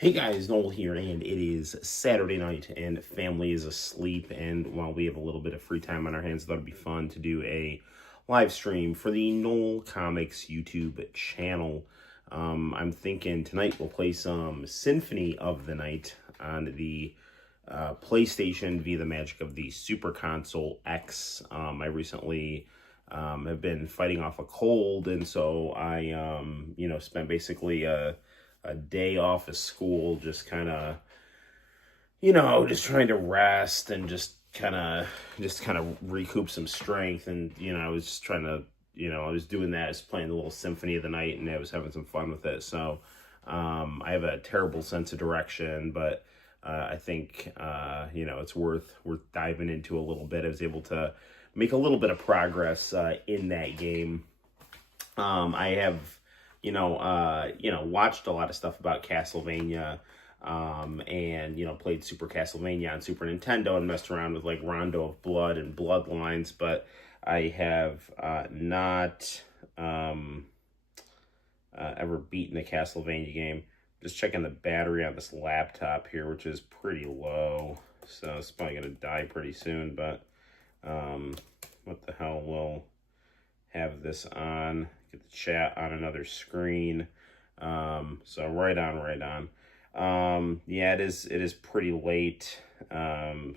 Hey guys, Noel here, and it is Saturday night, and family is asleep, and while we have a little bit of free time on our hands, I thought it'd be fun to do a live stream for the Noel ComiX YouTube channel. I'm thinking tonight we'll play some Symphony of the Night on the PlayStation via the magic of the Super Console X. I recently have been fighting off a cold, and so I, spent basically a day off of school, just kind of, just trying to rest and just kind of recoup some strength. And, I was just trying to, I was doing that, I was playing the little Symphony of the Night, and I was having some fun with it. So, I have a terrible sense of direction, but, I think, it's worth diving into a little bit. I was able to make a little bit of progress, in that game. I have, watched a lot of stuff about Castlevania, and, played Super Castlevania on Super Nintendo and messed around with, like, Rondo of Blood and Bloodlines, but I have, not, ever beaten a Castlevania game. Just checking the battery on this laptop here, which is pretty low, so it's probably going to die pretty soon, but, what the hell, we'll have this on, get the chat on another screen. So right on. Yeah, it is pretty late.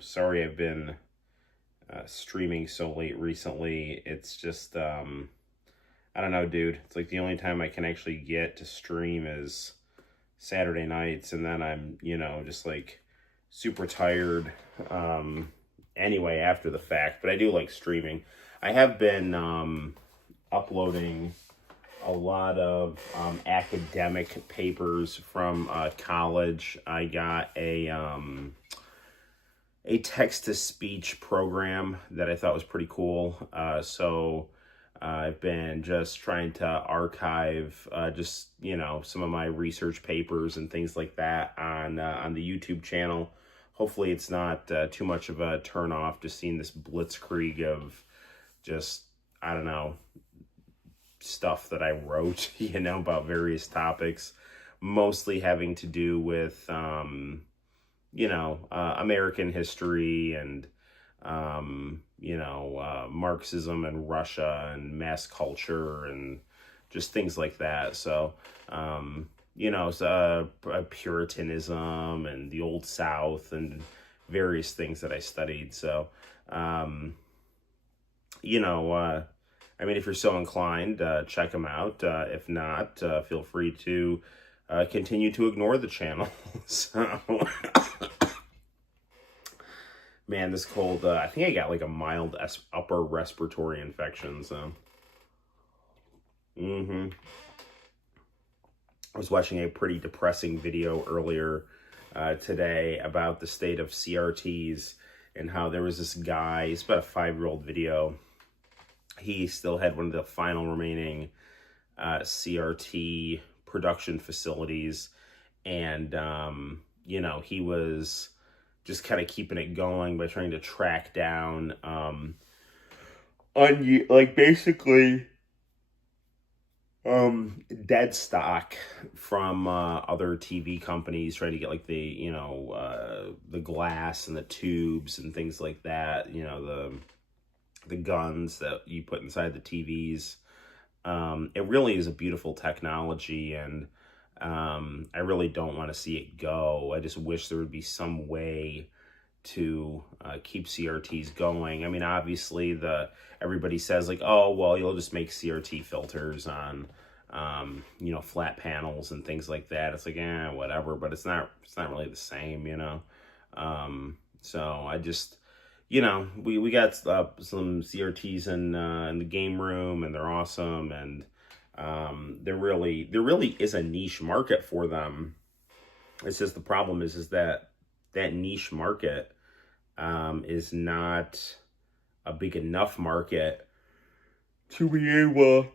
Sorry I've been streaming so late recently. It's just, I don't know, dude. It's like the only time I can actually get to stream is Saturday nights, and then I'm, just like super tired anyway after the fact, but I do like streaming. I have been uploading a lot of academic papers from college. I got a text-to-speech program that I thought was pretty cool. So I've been just trying to archive some of my research papers and things like that on the YouTube channel. Hopefully it's not too much of a turn-off, just seeing this blitzkrieg of just, I don't know, stuff that I wrote, about various topics, mostly having to do with, American history and, Marxism and Russia and mass culture and just things like that. So, Puritanism and the Old South and various things that I studied. So, if you're so inclined, check them out. If not, feel free to continue to ignore the channel. So, man, this cold, I think I got like a mild upper respiratory infection, so. I was watching a pretty depressing video earlier today about the state of CRTs and how there was this guy, it's about a 5-year-old video. He still had one of the final remaining CRT production facilities, and, he was just kind of keeping it going by trying to track down, dead stock from other TV companies, trying to get like the glass and the tubes and things like that, the guns that you put inside the TVs. It really is a beautiful technology, and I really don't want to see it go. I just wish there would be some way to keep CRTs going. I mean, obviously, everybody says like, oh, well, you'll just make CRT filters on, flat panels and things like that. It's like, whatever, but it's not really the same, So I just, we got some CRTs in the game room, and they're awesome, and there really is a niche market for them. It's just the problem is that niche market is not a big enough market to be able,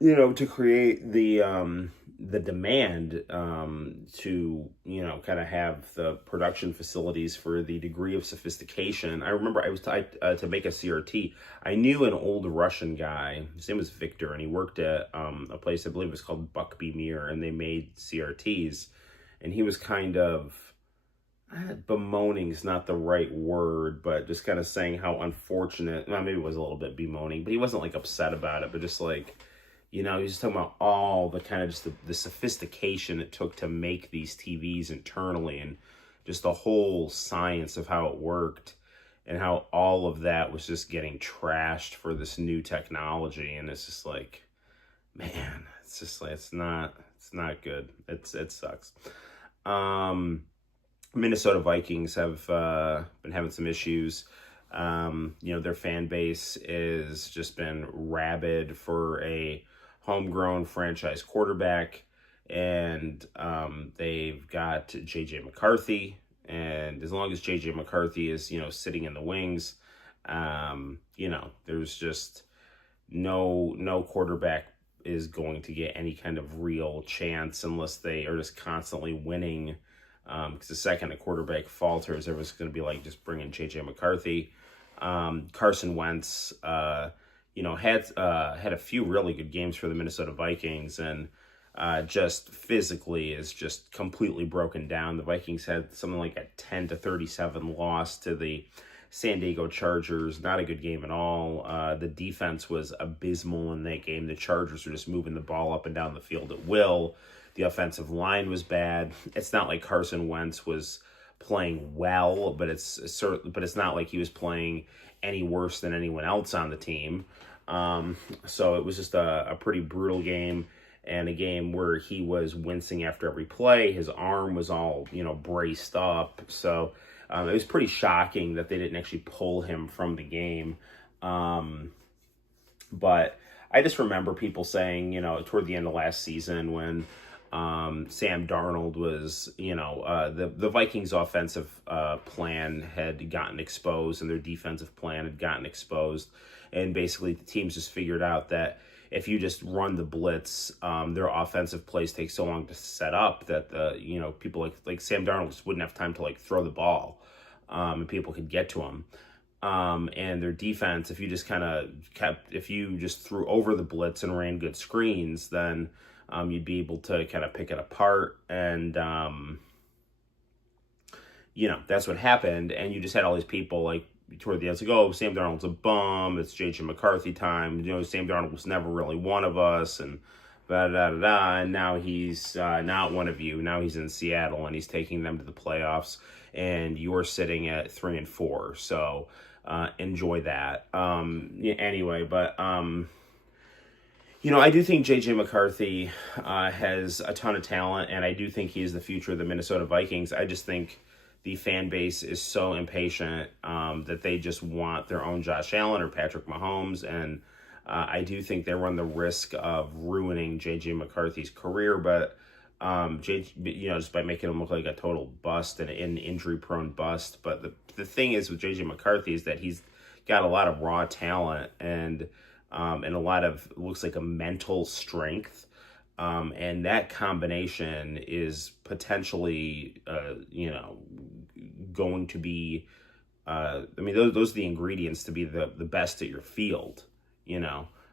to create the the demand to, kind of have the production facilities for the degree of sophistication. I remember I was to make a CRT. I knew an old Russian guy. His name was Victor, and he worked at a place, I believe it was called Buckby Mir, and they made CRTs. And he was kind of, bemoaning is not the right word, but just kind of saying how unfortunate, well, maybe it was a little bit bemoaning, but he wasn't like upset about it, but just like, he's just talking about all the kind of just the sophistication it took to make these TVs internally, and just the whole science of how it worked, and how all of that was just getting trashed for this new technology. And it's just like, man, it's just like, it's not good. It sucks. Minnesota Vikings have been having some issues. Their fan base has just been rabid for a homegrown franchise quarterback, and they've got JJ McCarthy, and as long as JJ McCarthy is sitting in the wings, there's just no quarterback is going to get any kind of real chance unless they are just constantly winning, because the second a quarterback falters, everyone's going to be like, just bring in JJ McCarthy. Carson Wentz had a few really good games for the Minnesota Vikings, and just physically is just completely broken down. The Vikings had something like a 10-37 loss to the San Diego Chargers. Not a good game at all. The defense was abysmal in that game. The Chargers were just moving the ball up and down the field at will. The offensive line was bad. It's not like Carson Wentz was playing well, but it's not like he was playing any worse than anyone else on the team. So it was just a pretty brutal game, and a game where he was wincing after every play. His arm was all, braced up. So it was pretty shocking that they didn't actually pull him from the game. But I just remember people saying, toward the end of last season when Sam Darnold was, the Vikings' offensive plan had gotten exposed, and their defensive plan had gotten exposed. And basically the teams just figured out that if you just run the blitz, their offensive plays take so long to set up that people like Sam Darnold just wouldn't have time to like throw the ball, and people could get to him. And their defense, if you just threw over the blitz and ran good screens, then you'd be able to kind of pick it apart. And that's what happened. And you just had all these people like toward the end, it's like, oh, Sam Darnold's a bum, it's JJ McCarthy time, Sam Darnold was never really one of us, and and now he's not one of you. Now he's in Seattle, and he's taking them to the playoffs, and you're sitting at 3-4, so enjoy that. Anyway, but I do think JJ McCarthy has a ton of talent, and I do think he's the future of the Minnesota Vikings. I just think the fan base is so impatient that they just want their own Josh Allen or Patrick Mahomes, and I do think they run the risk of ruining J.J. McCarthy's career, but just by making him look like a total bust and an injury-prone bust. But the thing is with J.J. McCarthy is that he's got a lot of raw talent and a lot of, looks like, a mental strength. And that combination is potentially, going to be, those are the ingredients to be the best at your field,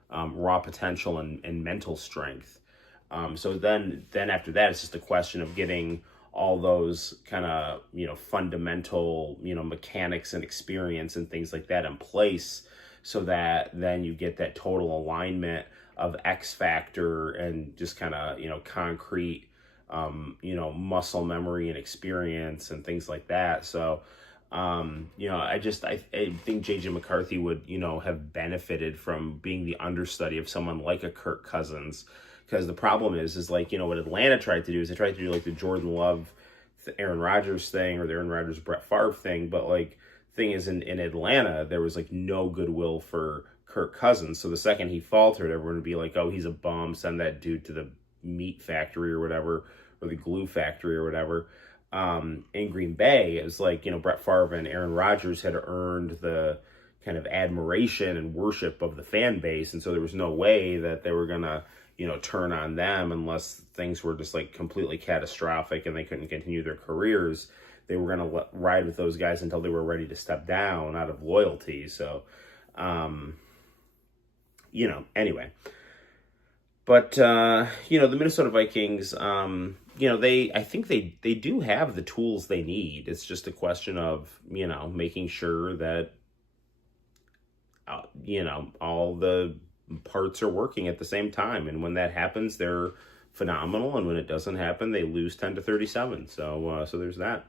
raw potential and mental strength. So then after that, it's just a question of getting all those kind of, fundamental, mechanics and experience and things like that in place, so that then you get that total alignment of X factor and just kind of, concrete, muscle memory and experience and things like that. So, I think JJ McCarthy would, have benefited from being the understudy of someone like a Kirk Cousins, because the problem is like, what Atlanta tried to do is they tried to do like the Jordan Love, Aaron Rodgers thing, or the Aaron Rodgers, Brett Favre thing. But like, thing is in Atlanta, there was like no goodwill for Kirk Cousins. So the second he faltered, everyone would be like, oh, he's a bum, send that dude to the meat factory or whatever, or the glue factory or whatever. In Green Bay, it was like, Brett Favre and Aaron Rodgers had earned the kind of admiration and worship of the fan base, and so there was no way that they were gonna, turn on them unless things were just like completely catastrophic and they couldn't continue their careers. They were going to ride with those guys until they were ready to step down out of loyalty. So, anyway. But, the Minnesota Vikings, I think they do have the tools they need. It's just a question of, making sure that, all the parts are working at the same time. And when that happens, they're phenomenal. And when it doesn't happen, they lose 10-37. So there's that.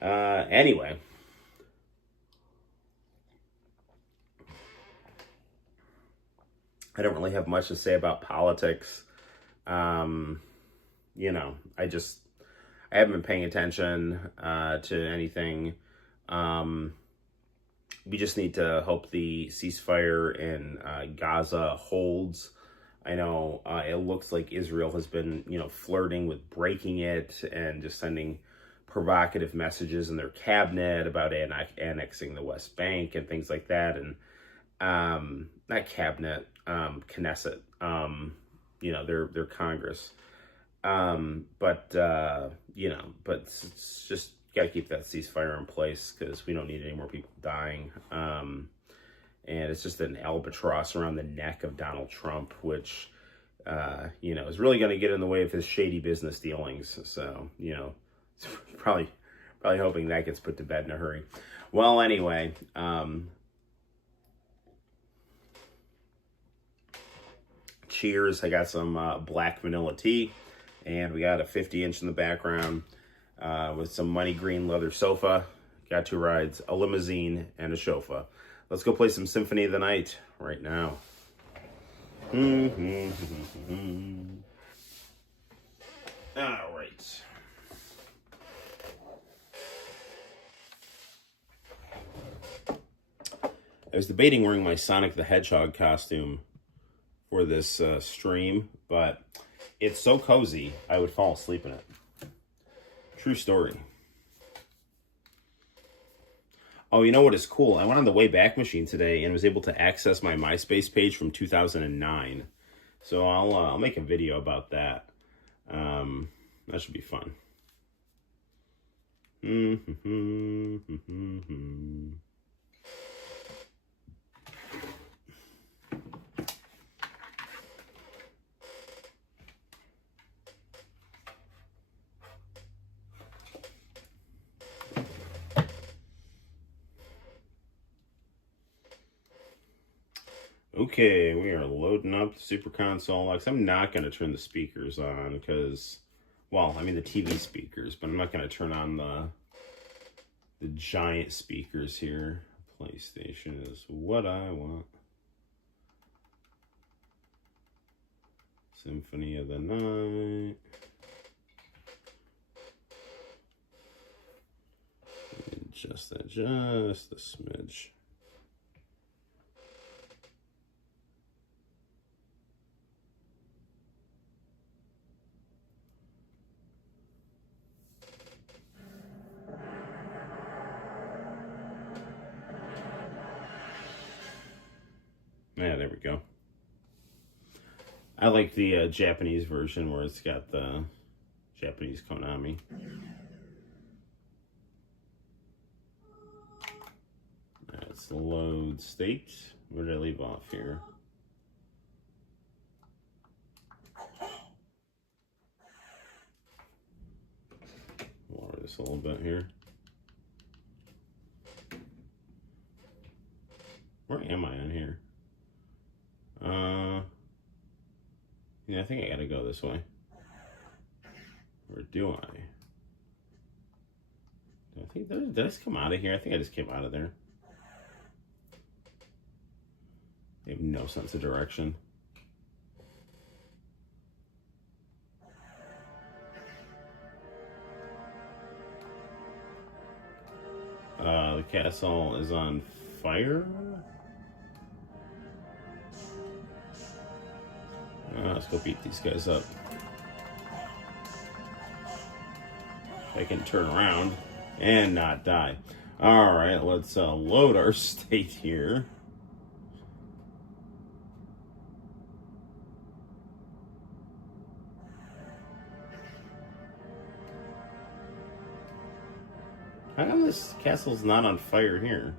Anyway. I don't really have much to say about politics. I haven't been paying attention to anything. We just need to hope the ceasefire in Gaza holds. I know it looks like Israel has been, flirting with breaking it and just sending provocative messages in their cabinet about annexing the West Bank and things like that. And not cabinet, Knesset, their Congress. But it's just got to keep that ceasefire in place because we don't need any more people dying. And it's just an albatross around the neck of Donald Trump, which, is really going to get in the way of his shady business dealings. So, probably hoping that gets put to bed in a hurry. Well, anyway, cheers. I got some black vanilla tea, and we got a 50-inch in the background with some money green leather sofa. Got 2 rides, a limousine, and a chauffeur. Let's go play some Symphony of the Night right now. All right. I was debating wearing my Sonic the Hedgehog costume for this stream, but it's so cozy, I would fall asleep in it. True story. Oh, you know what is cool? I went on the Wayback Machine today and was able to access my MySpace page from 2009. So I'll make a video about that. That should be fun. Okay, we are loading up the Super Console X. I'm not going to turn the speakers on because, well, I mean the TV speakers, but I'm not going to turn on the giant speakers here. PlayStation is what I want. Symphony of the Night. Just a smidge. Yeah, there we go. I like the Japanese version where it's got the Japanese Konami. Let's load state. Where did I leave off here? Lower this a little bit here. Where am I on here? Yeah, I think I gotta go this way. Or do I? Did I just come out of here? I think I just came out of there. I have no sense of direction. The castle is on fire. Let's go beat these guys up. I can turn around and not die. All right, let's load our state here. How come this castle's not on fire here?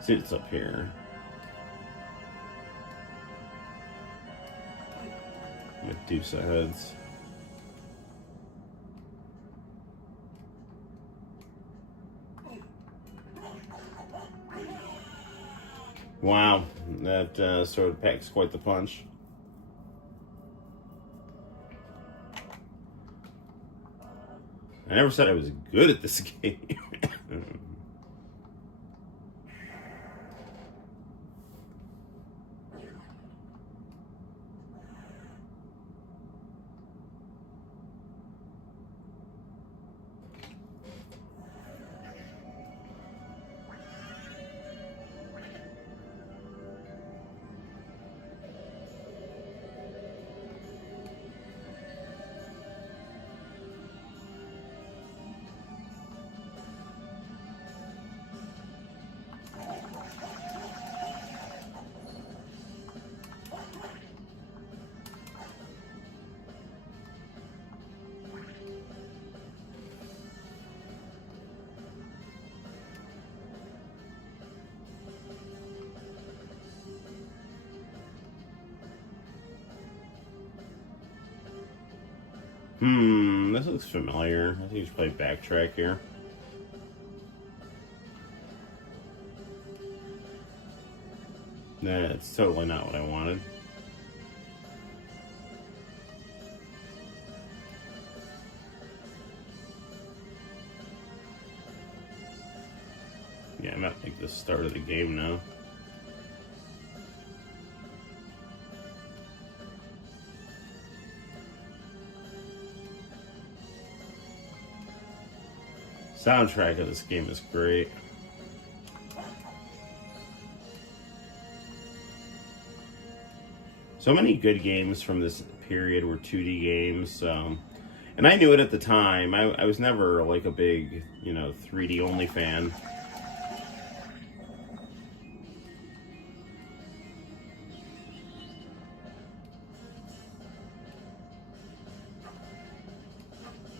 See, it's up here. Medusa heads. Wow, that sort of packs quite the punch. I never said I was good at this game. This looks familiar. I think we should probably backtrack here. Nah, it's totally not what I wanted. Yeah, I'm at like the start of the game now. Soundtrack of this game is great. So many good games from this period were 2D games, and I knew it at the time. I was never like a big, 3D only fan.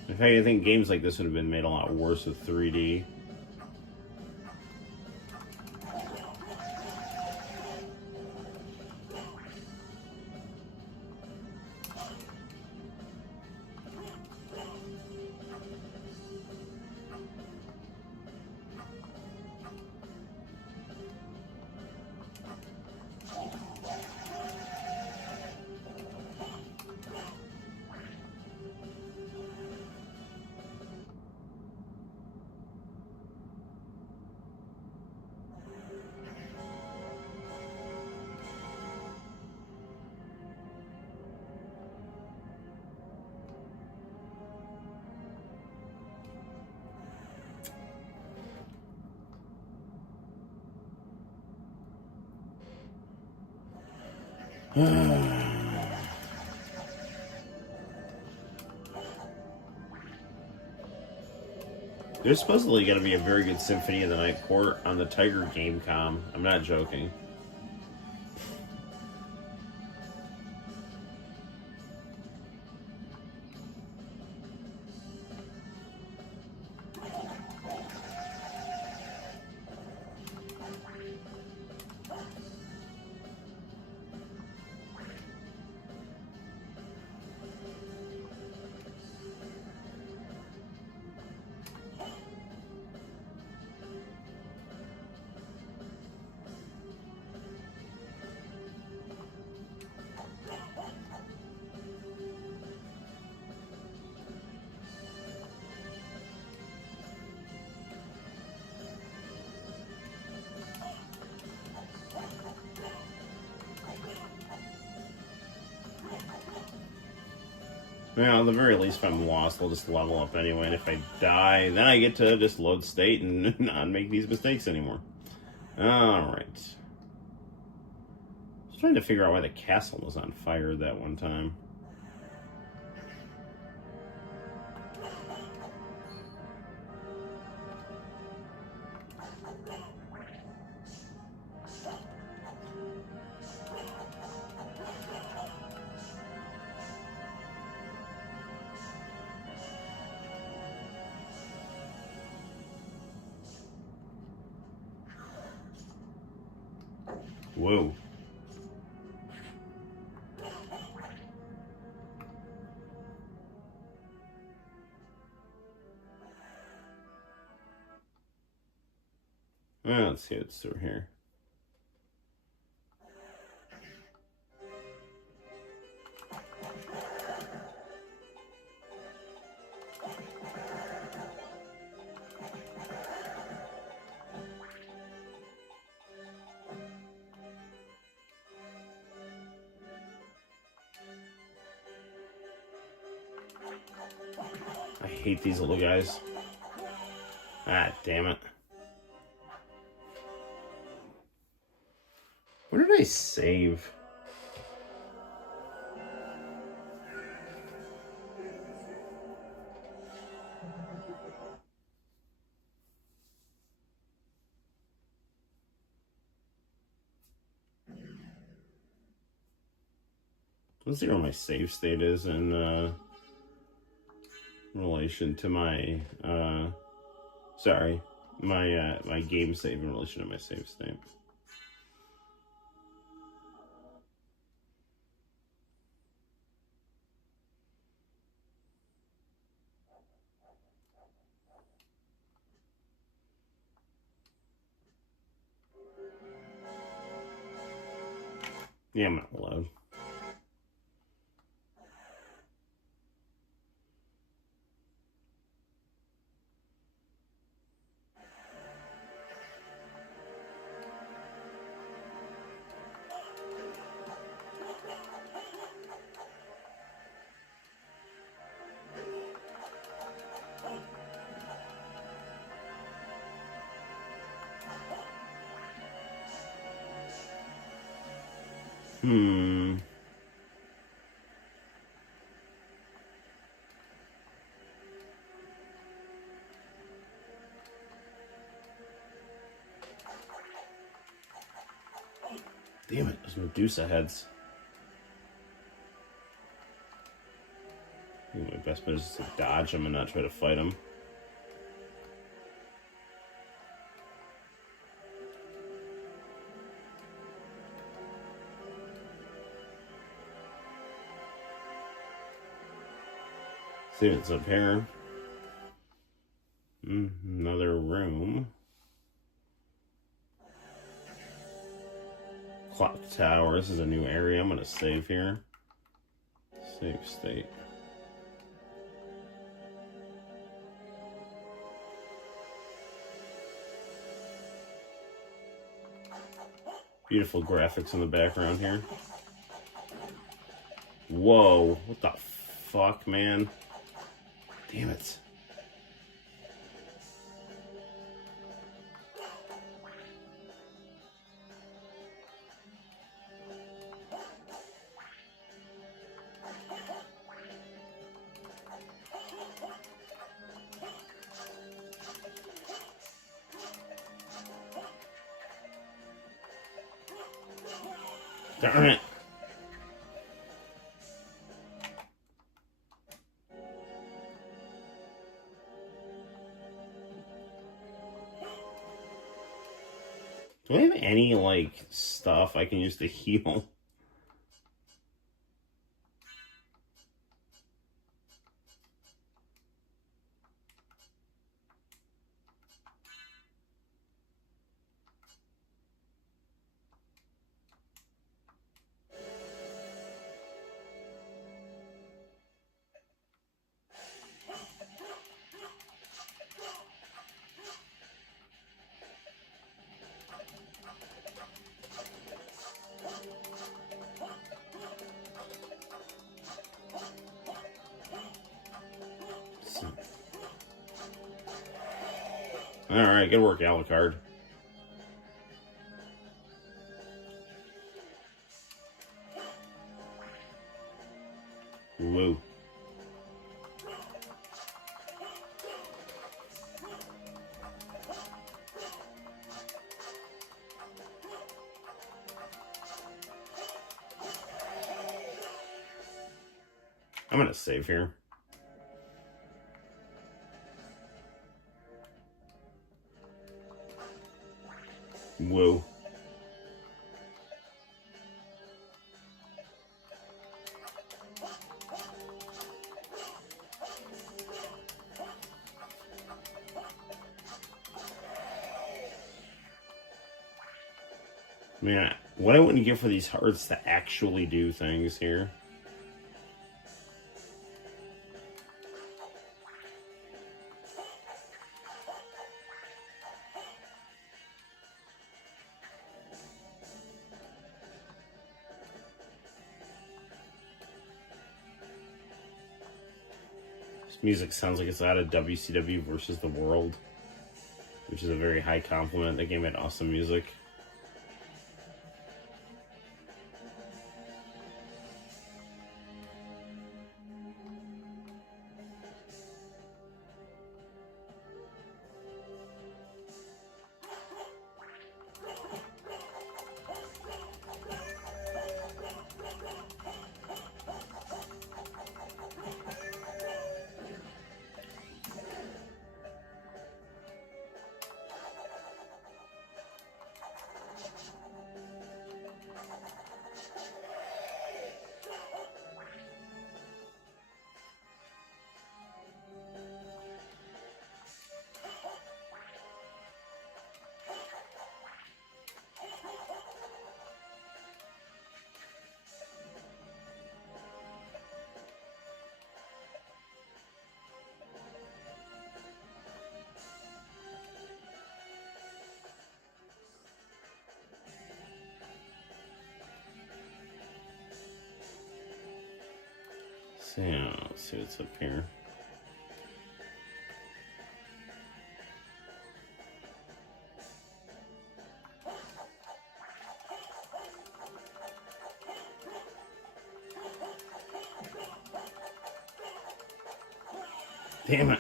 In fact, I think games like this would have been made a lot worse with 3D. There's supposedly going to be a very good Symphony of the Night port on the Tiger Gamecom. I'm not joking. Well, at the very least, if I'm lost, I'll just level up anyway. And if I die, then I get to just load state and not make these mistakes anymore. Alright. I was trying to figure out why the castle was on fire that one time. Whoa. Well, let's see what's through here. I hate these little guys. Ah, damn it. Where did I save? Let's see where my save state is in relation to my my game save in relation to my save state. Yeah, I'm not allowed. Damn it, there's Medusa heads. I think my best bet is to dodge them and not try to fight them. See what's up here. Another room. Clock tower. This is a new area. I'm gonna save here. Save state. Beautiful graphics in the background here. Whoa, what the fuck, man? Damn it. Darn it. Do I have any, like, stuff I can use to heal? Alright, good work, Alucard. Woo. I'm gonna save here. Whoa. Man, what I wouldn't give for these hearts to actually do things here. This music sounds like it's out of WCW versus the World, which is a very high compliment. That game had awesome music. So, yeah, let's see what's up here. Damn it.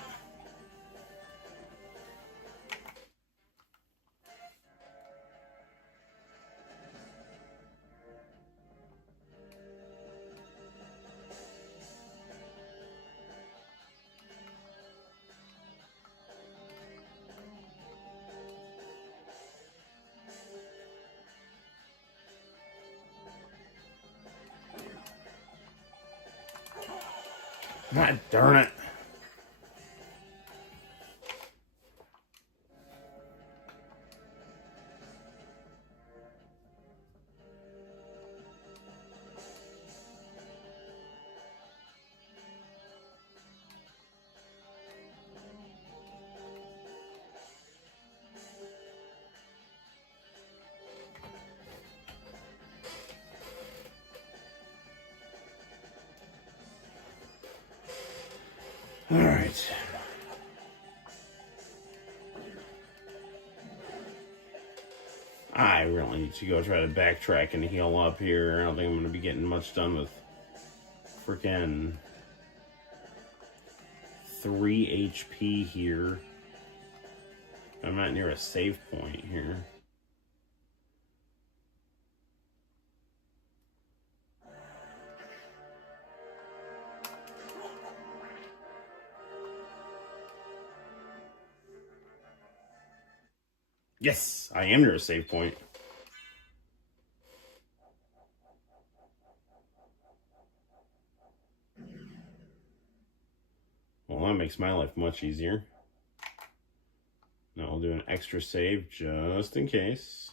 God darn it. All right. I really need to go try to backtrack and heal up here. I don't think I'm going to be getting much done with freaking 3 HP here. I'm not near a save point here. Yes, I am near a save point. Well, that makes my life much easier. Now I'll do an extra save just in case.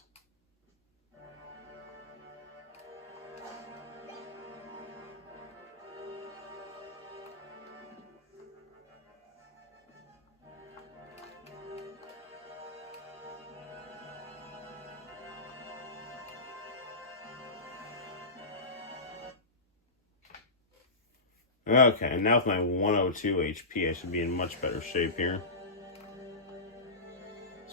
Okay, now with my 102 HP, I should be in much better shape here.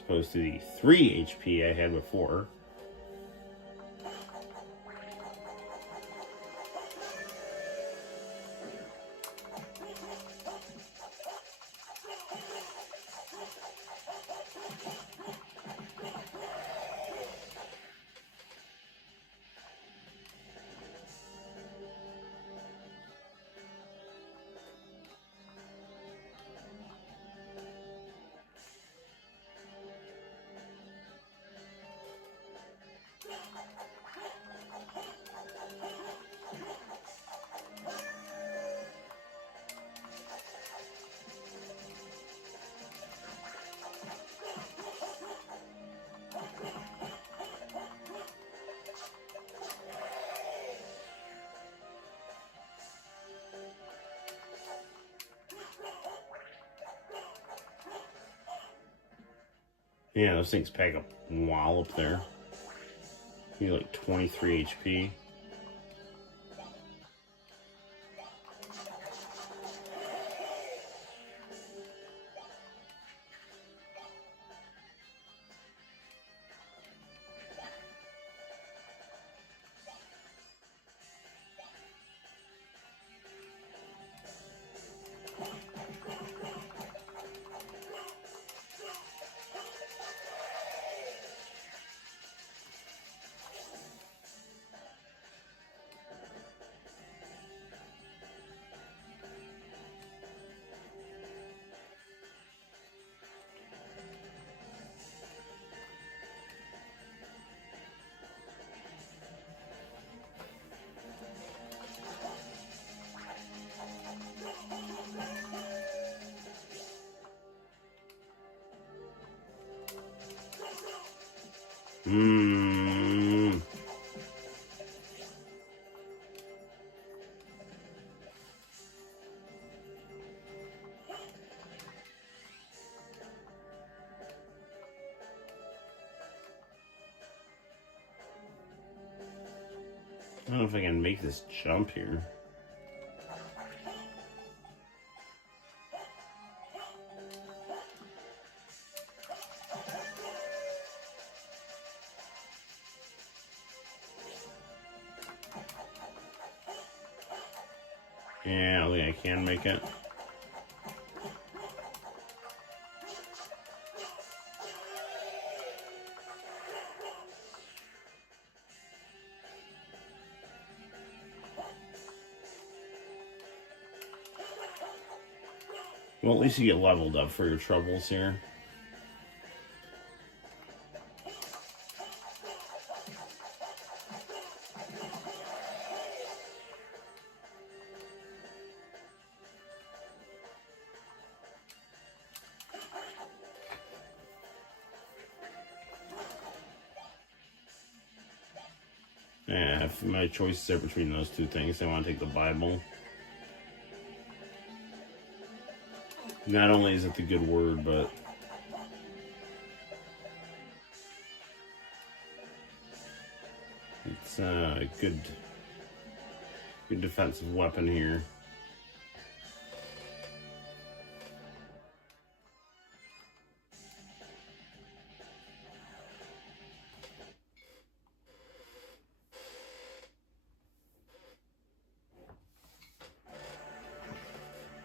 opposed to the 3 HP I had before. Yeah, those things pack a wallop there. You're like 23 HP. I don't know if I can make this jump here. Yeah, I don't think I can make it. Well, at least you get leveled up for your troubles here. Yeah, if my choices are between those two things, I want to take the Bible. Not only is it the good word, but it's a good defensive weapon here.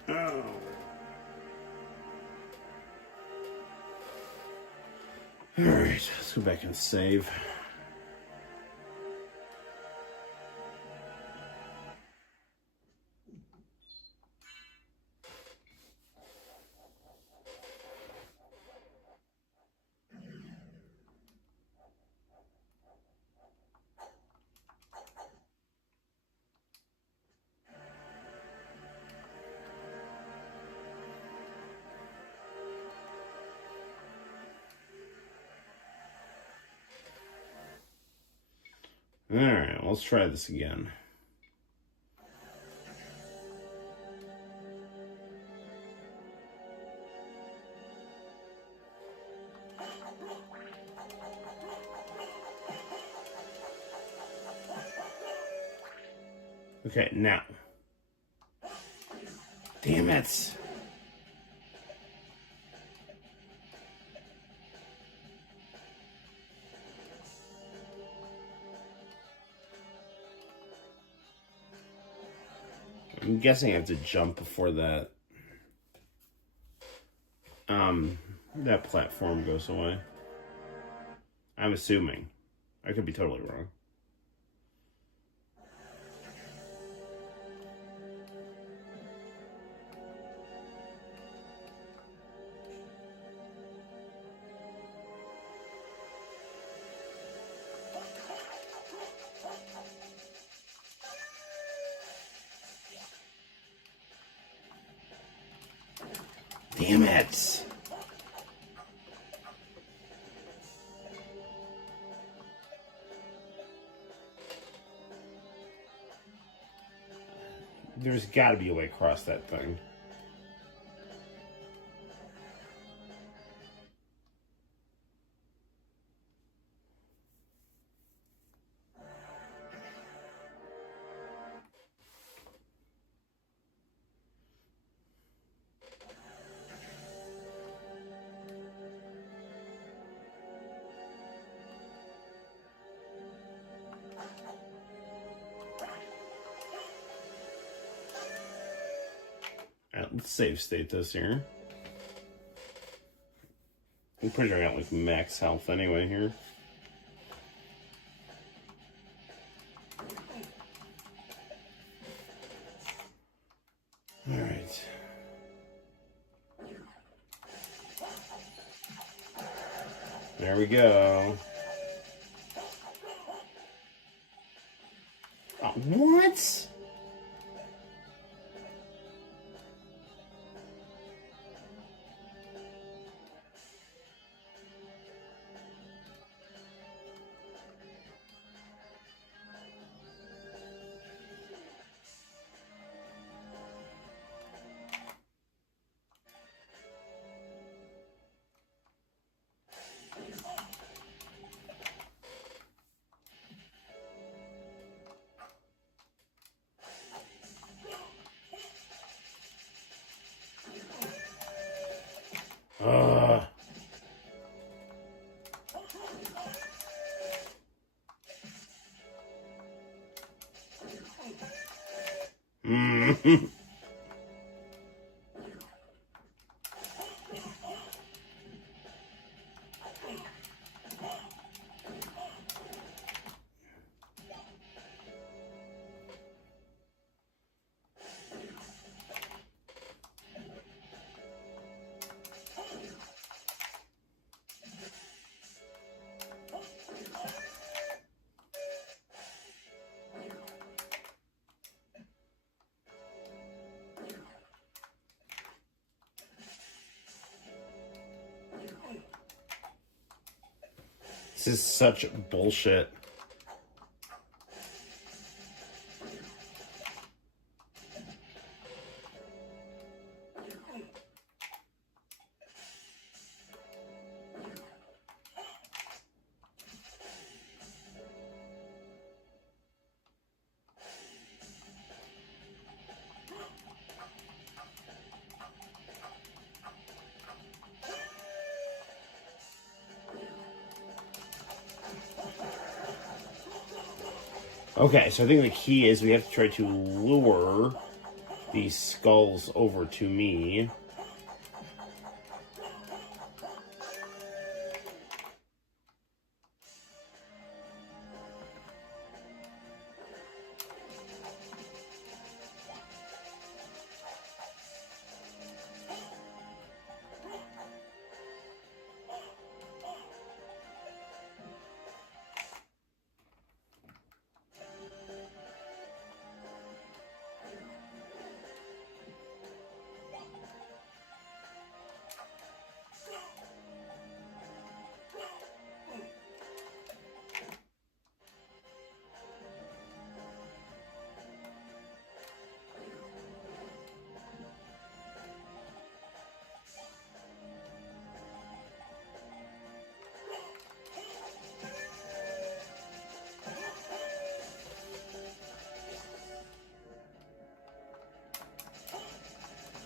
Oh. Alright, let's go back and save. Alright, let's try this again. Okay, now. Damn it. guessing I have to jump before that that platform goes away. I'm assuming. I could be totally wrong. Damn it! There's got to be a way across that thing. Alright, let's save state this here. I'm pretty sure I got like max health anyway here. Alright. There we go. Oh, what? This is such bullshit. Okay, so I think the key is we have to try to lure these skulls over to me.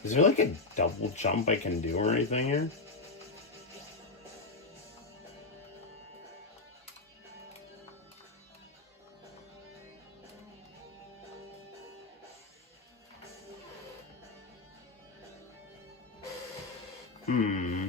Is there like a double jump I can do or anything here? Hmm.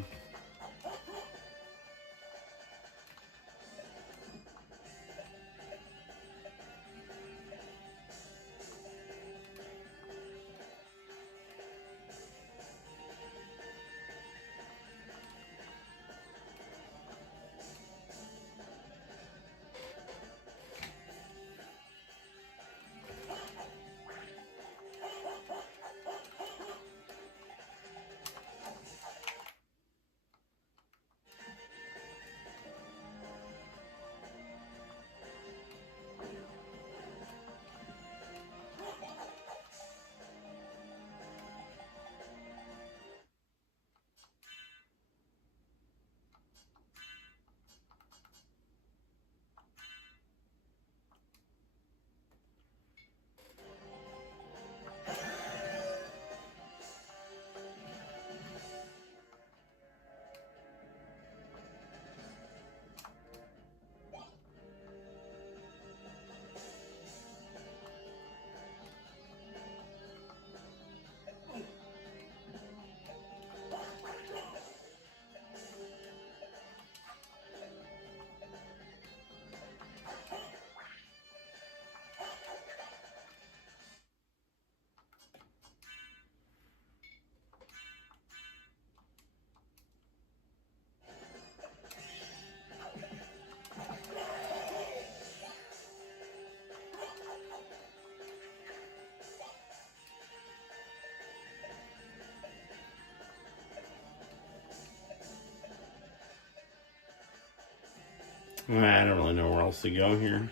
I don't really know where else to go here.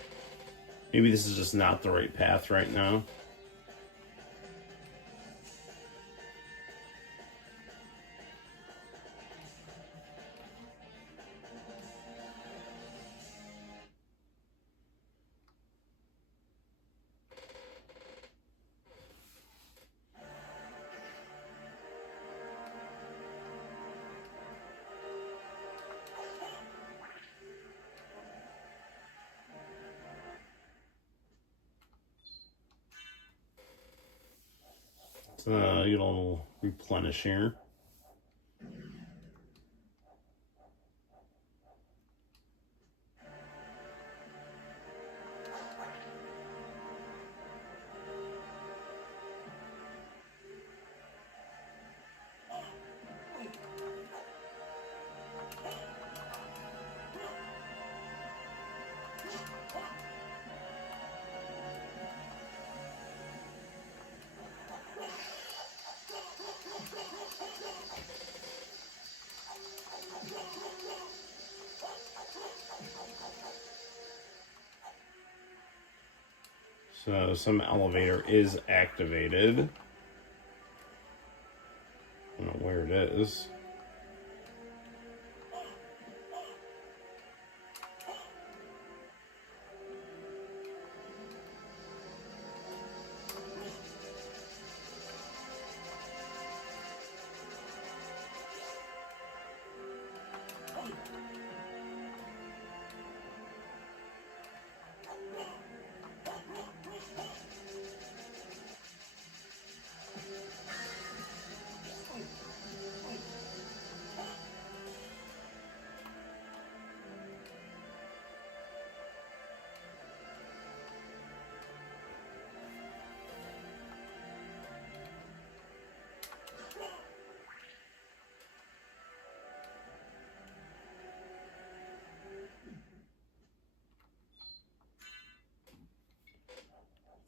Maybe this is just not the right path right now. Get a little replenish here. So some elevator is activated. I don't know where it is.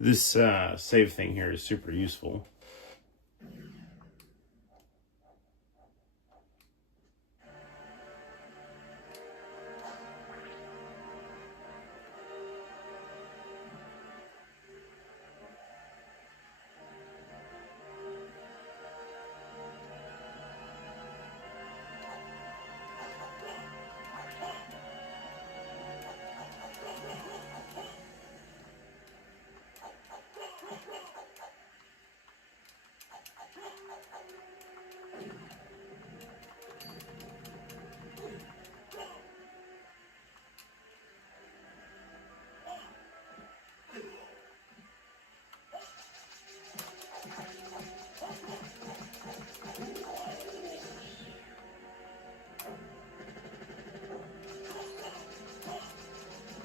This save thing here is super useful.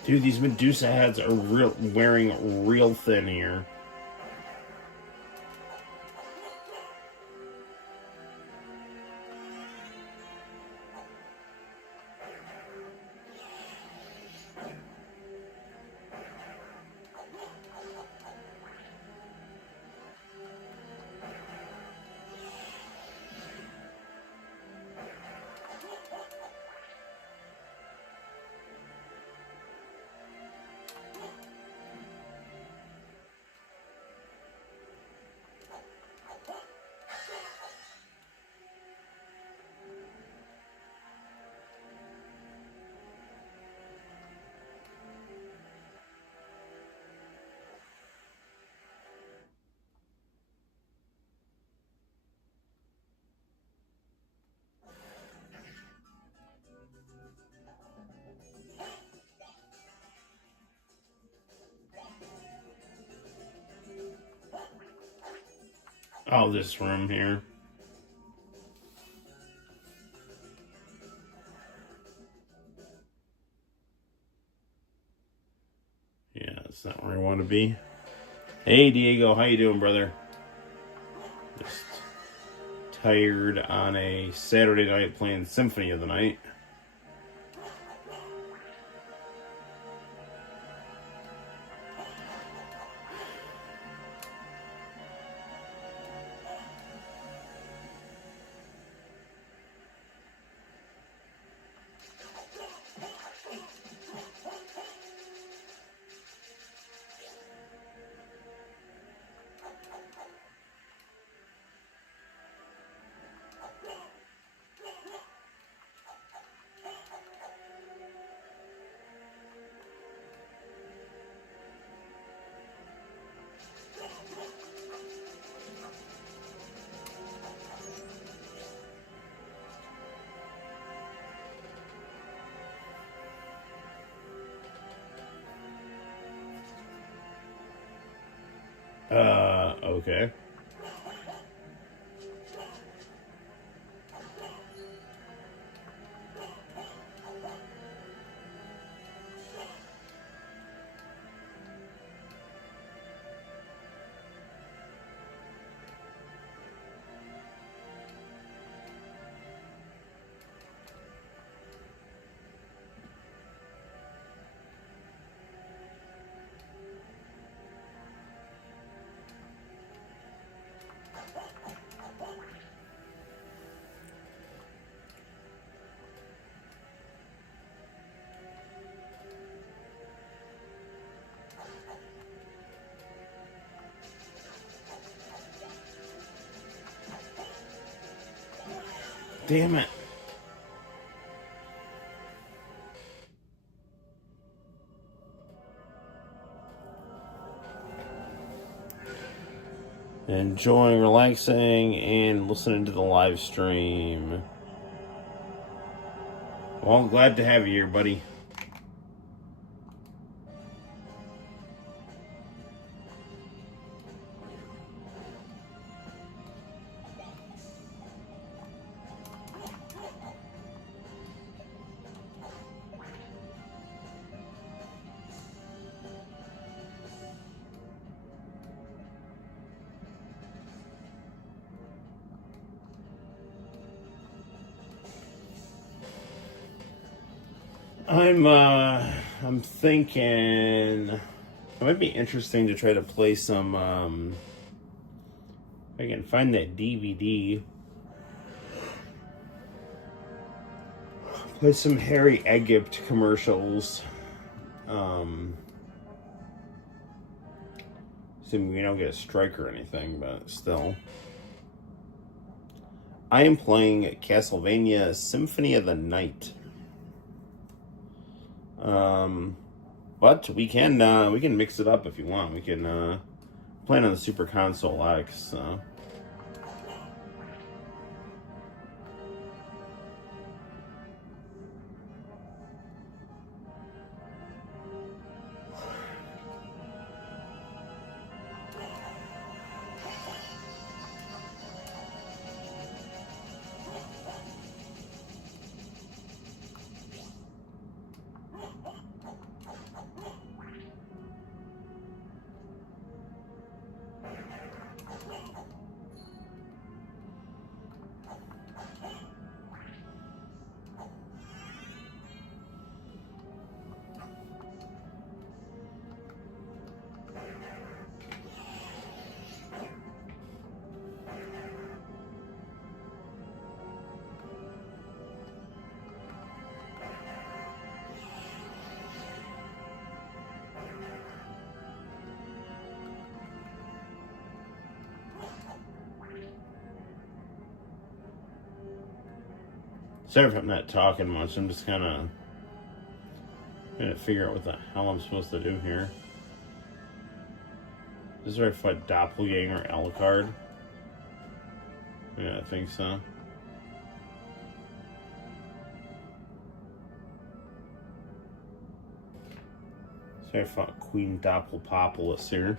Dude, these Medusa heads are wearing real thin here. Oh, this room here. Yeah, that's not where I want to be. Hey, Diego, how you doing, brother? Just tired on a Saturday night playing Symphony of the Night. Okay. Damn it. Enjoying, relaxing, and listening to the live stream. Well, glad to have you here, buddy. I'm thinking it might be interesting to try to play some, if I can find that DVD. Play some Harry Egypt commercials. Assuming we don't get a strike or anything, but still. I am playing Castlevania Symphony of the Night. But we can mix it up if you want. We can play it on the Super Console X. Sorry if I'm not talking much. I'm just kind of trying to figure out what the hell I'm supposed to do here. Is there a doppelganger Alucard? Yeah, I think so. So I fought Queen Doppelpopolis here.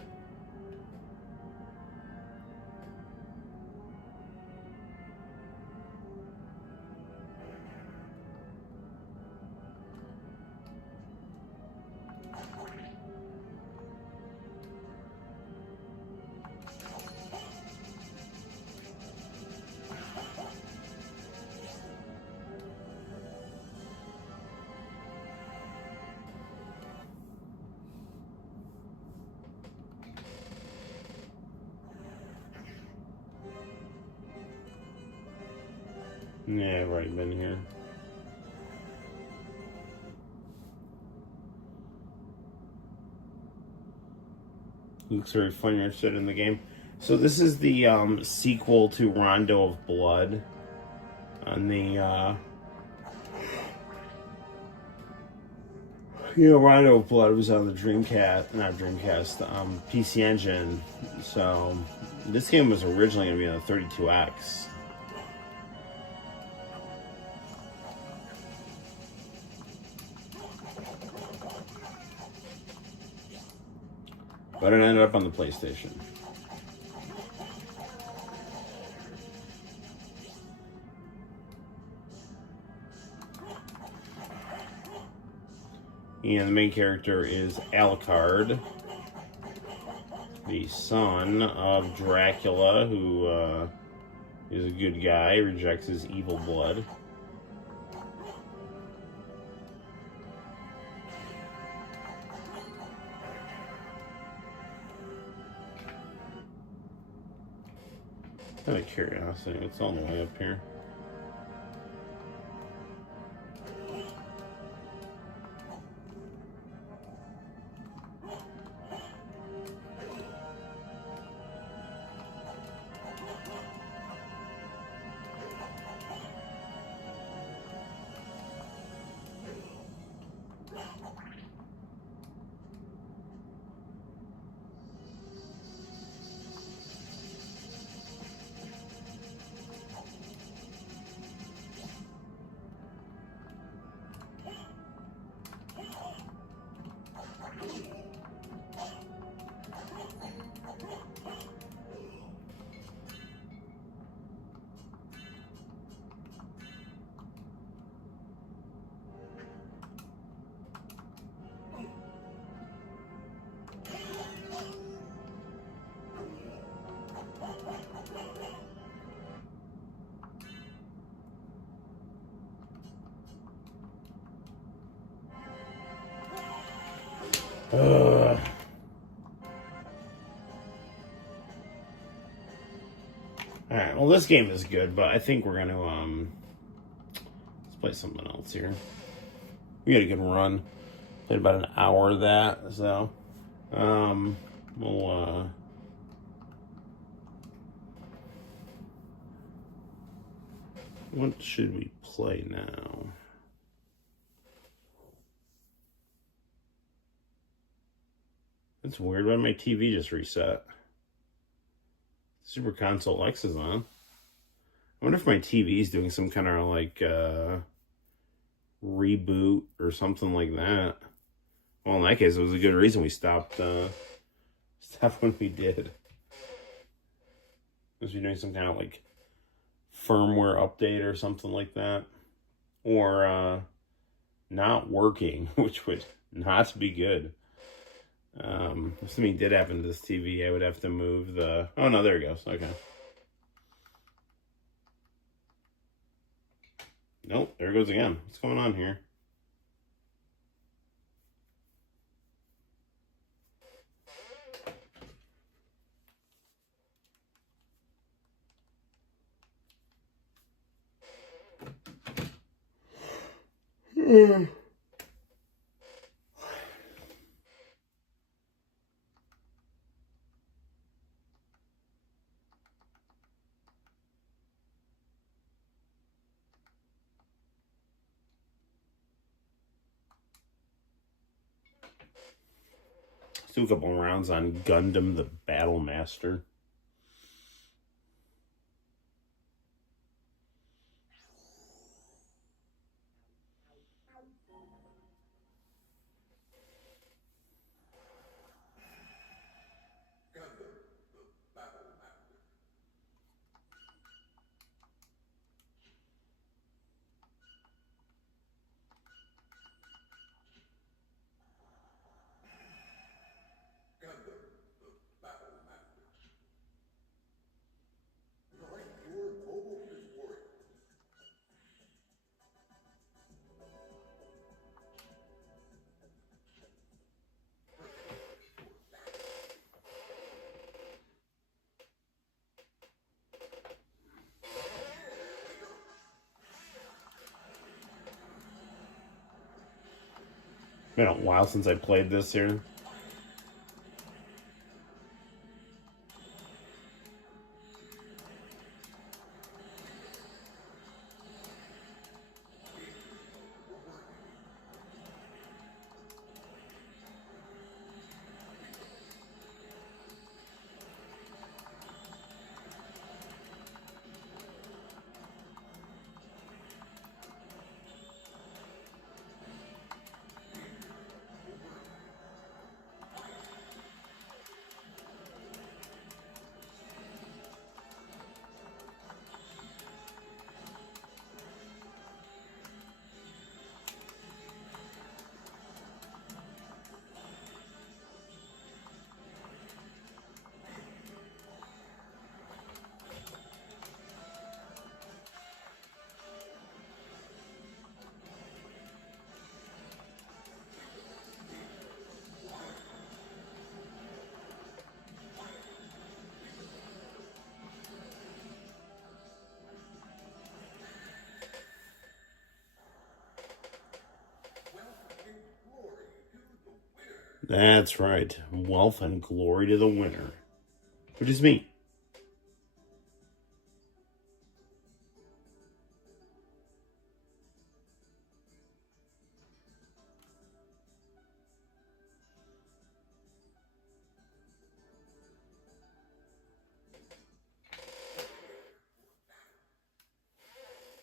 Yeah, I've already been here. Looks very fun. You're interested in the game. So this is the sequel to Rondo of Blood on the Rondo of Blood was on the PC Engine. So this game was originally going to be on the 32X. But it ended up on the PlayStation. And the main character is Alucard, the son of Dracula, who is a good guy, rejects his evil blood. Out of curiosity, it's all the way up here. Alright, well this game is good, but I think we're gonna let's play something else here. We got a good run. Played about an hour of that, so we'll what should we play now? That's weird. Why my TV just reset? Super Console X is on. I wonder if my TV is doing some kind of like reboot or something like that. Well, in that case, it was a good reason we stopped when we did. Was we doing some kind of like firmware update or something like that, or not working, which would not be good. If something did happen to this TV, I would have to move the... Oh, no, there it goes. Okay. Nope, there it goes again. What's going on here? do a couple rounds on Gundam the Battle Master. Been a while since I played this here. That's right. Wealth and glory to the winner. Which is me.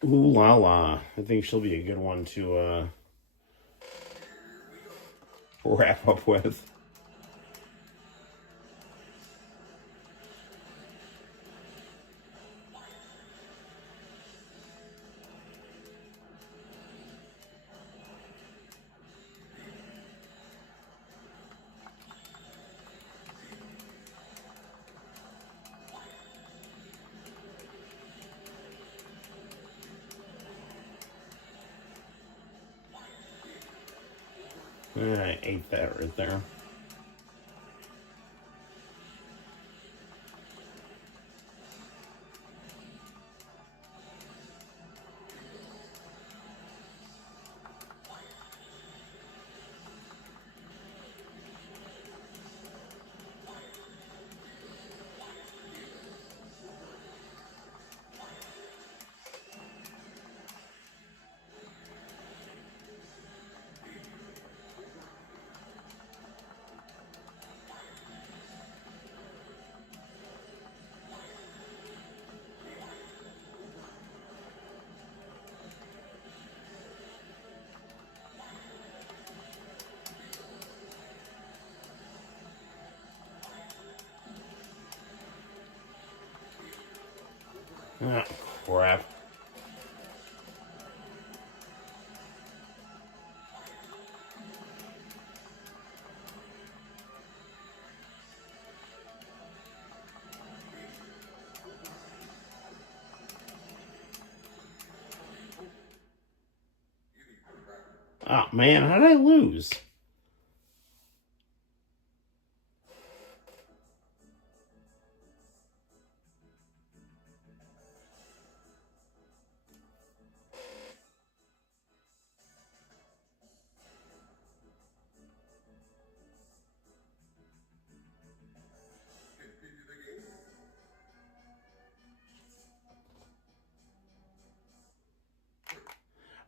Ooh la la. I think she'll be a good one to wrap up with. I ate that right there. Ah, crap. Oh man, how did I lose?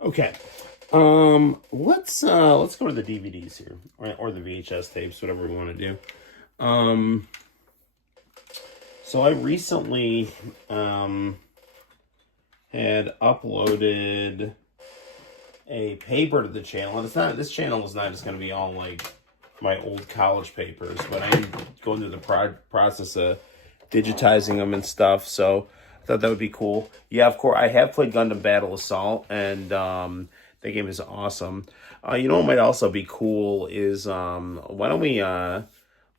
Okay, Let's go to the DVDs here, or the VHS tapes, whatever we want to do. So I recently had uploaded a paper to the channel, and this channel is not just going to be all like my old college papers, but I'm going through the process of digitizing them and stuff. So I thought that would be cool. Yeah, of course, I have played Gundam Battle Assault, and that game is awesome. You know what might also be cool is why don't we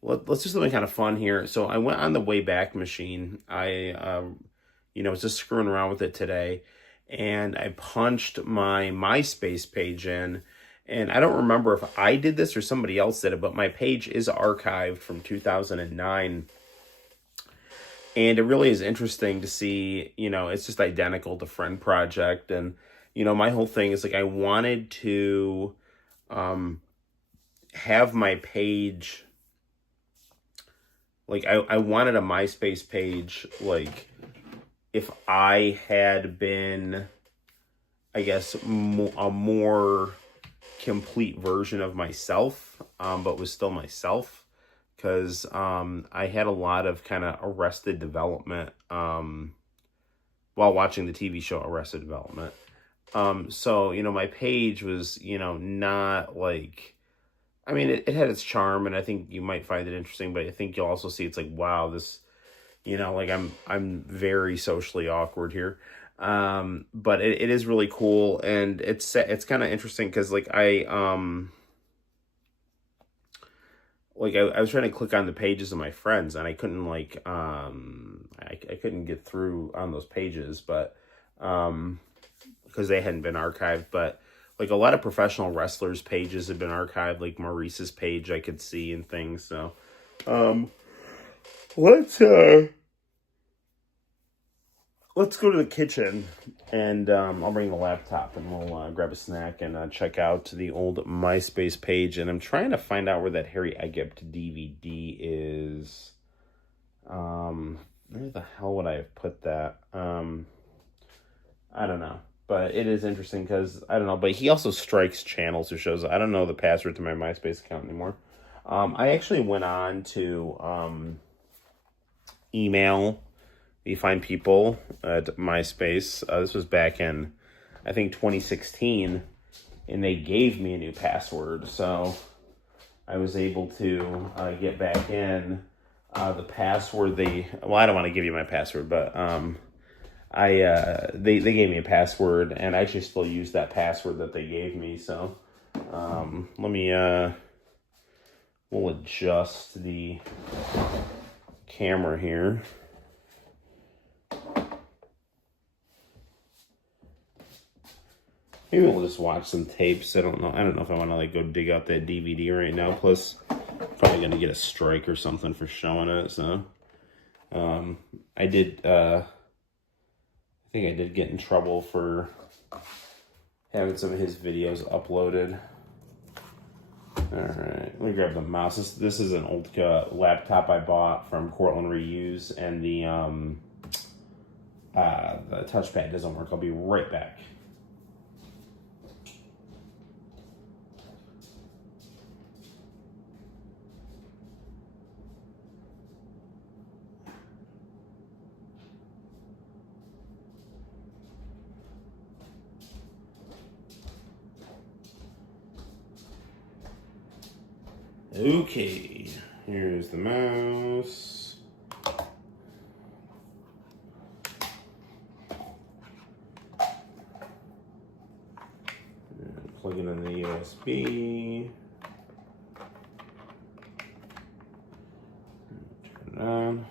let's do something kind of fun here. So I went on the Wayback Machine. I was just screwing around with it today, and I punched my MySpace page in. And I don't remember if I did this or somebody else did it, but my page is archived from 2009. And it really is interesting to see, it's just identical to Friend Project. And, my whole thing is like, I wanted to have my page, like, I wanted a MySpace page, like, if I had been, I guess, a more complete version of myself, but was still myself. Because I had a lot of kind of Arrested Development while watching the TV show Arrested Development. So, my page was, not like, I mean, it had its charm, and I think you might find it interesting, but I think you'll also see it's like, wow, this, like I'm very socially awkward here. But it is really cool, and it's kind of interesting because like I was trying to click on the pages of my friends, and I couldn't like I couldn't get through on those pages, but because they hadn't been archived. But like a lot of professional wrestlers' pages have been archived, like Maurice's page I could see and things. So let's go to the kitchen, and I'll bring the laptop, and we'll grab a snack and check out the old MySpace page. And I'm trying to find out where that Harry Egypt DVD is. Where the hell would I have put that? I don't know. But it is interesting because, I don't know, but he also strikes channels or shows. I don't know the password to my MySpace account anymore. I actually went on to email You Find People at MySpace. This was back in, I think, 2016, and they gave me a new password, so I was able to get back in. The password well, I don't want to give you my password, but they gave me a password, and I actually still use that password that they gave me. So let me we'll adjust the camera here. Maybe we'll just watch some tapes. I don't know if I want to like go dig out that DVD right now. Plus, probably gonna get a strike or something for showing it. So, I think I did get in trouble for having some of his videos uploaded. All right, let me grab the mouse. This is an old laptop I bought from Cortland Reuse, and the touchpad doesn't work. I'll be right back. Okay, here's the mouse. Plug it in the USB. Turn it on.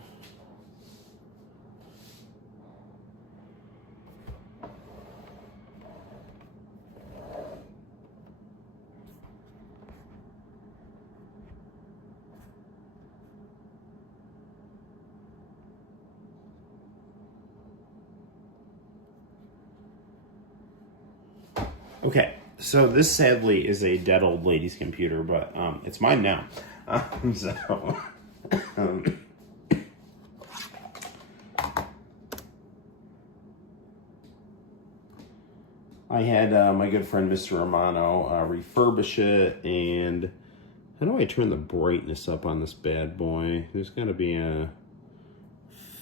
Okay, so this sadly is a dead old lady's computer, but it's mine now. I had my good friend Mr. Romano refurbish it, and how do I turn the brightness up on this bad boy? There's got to be a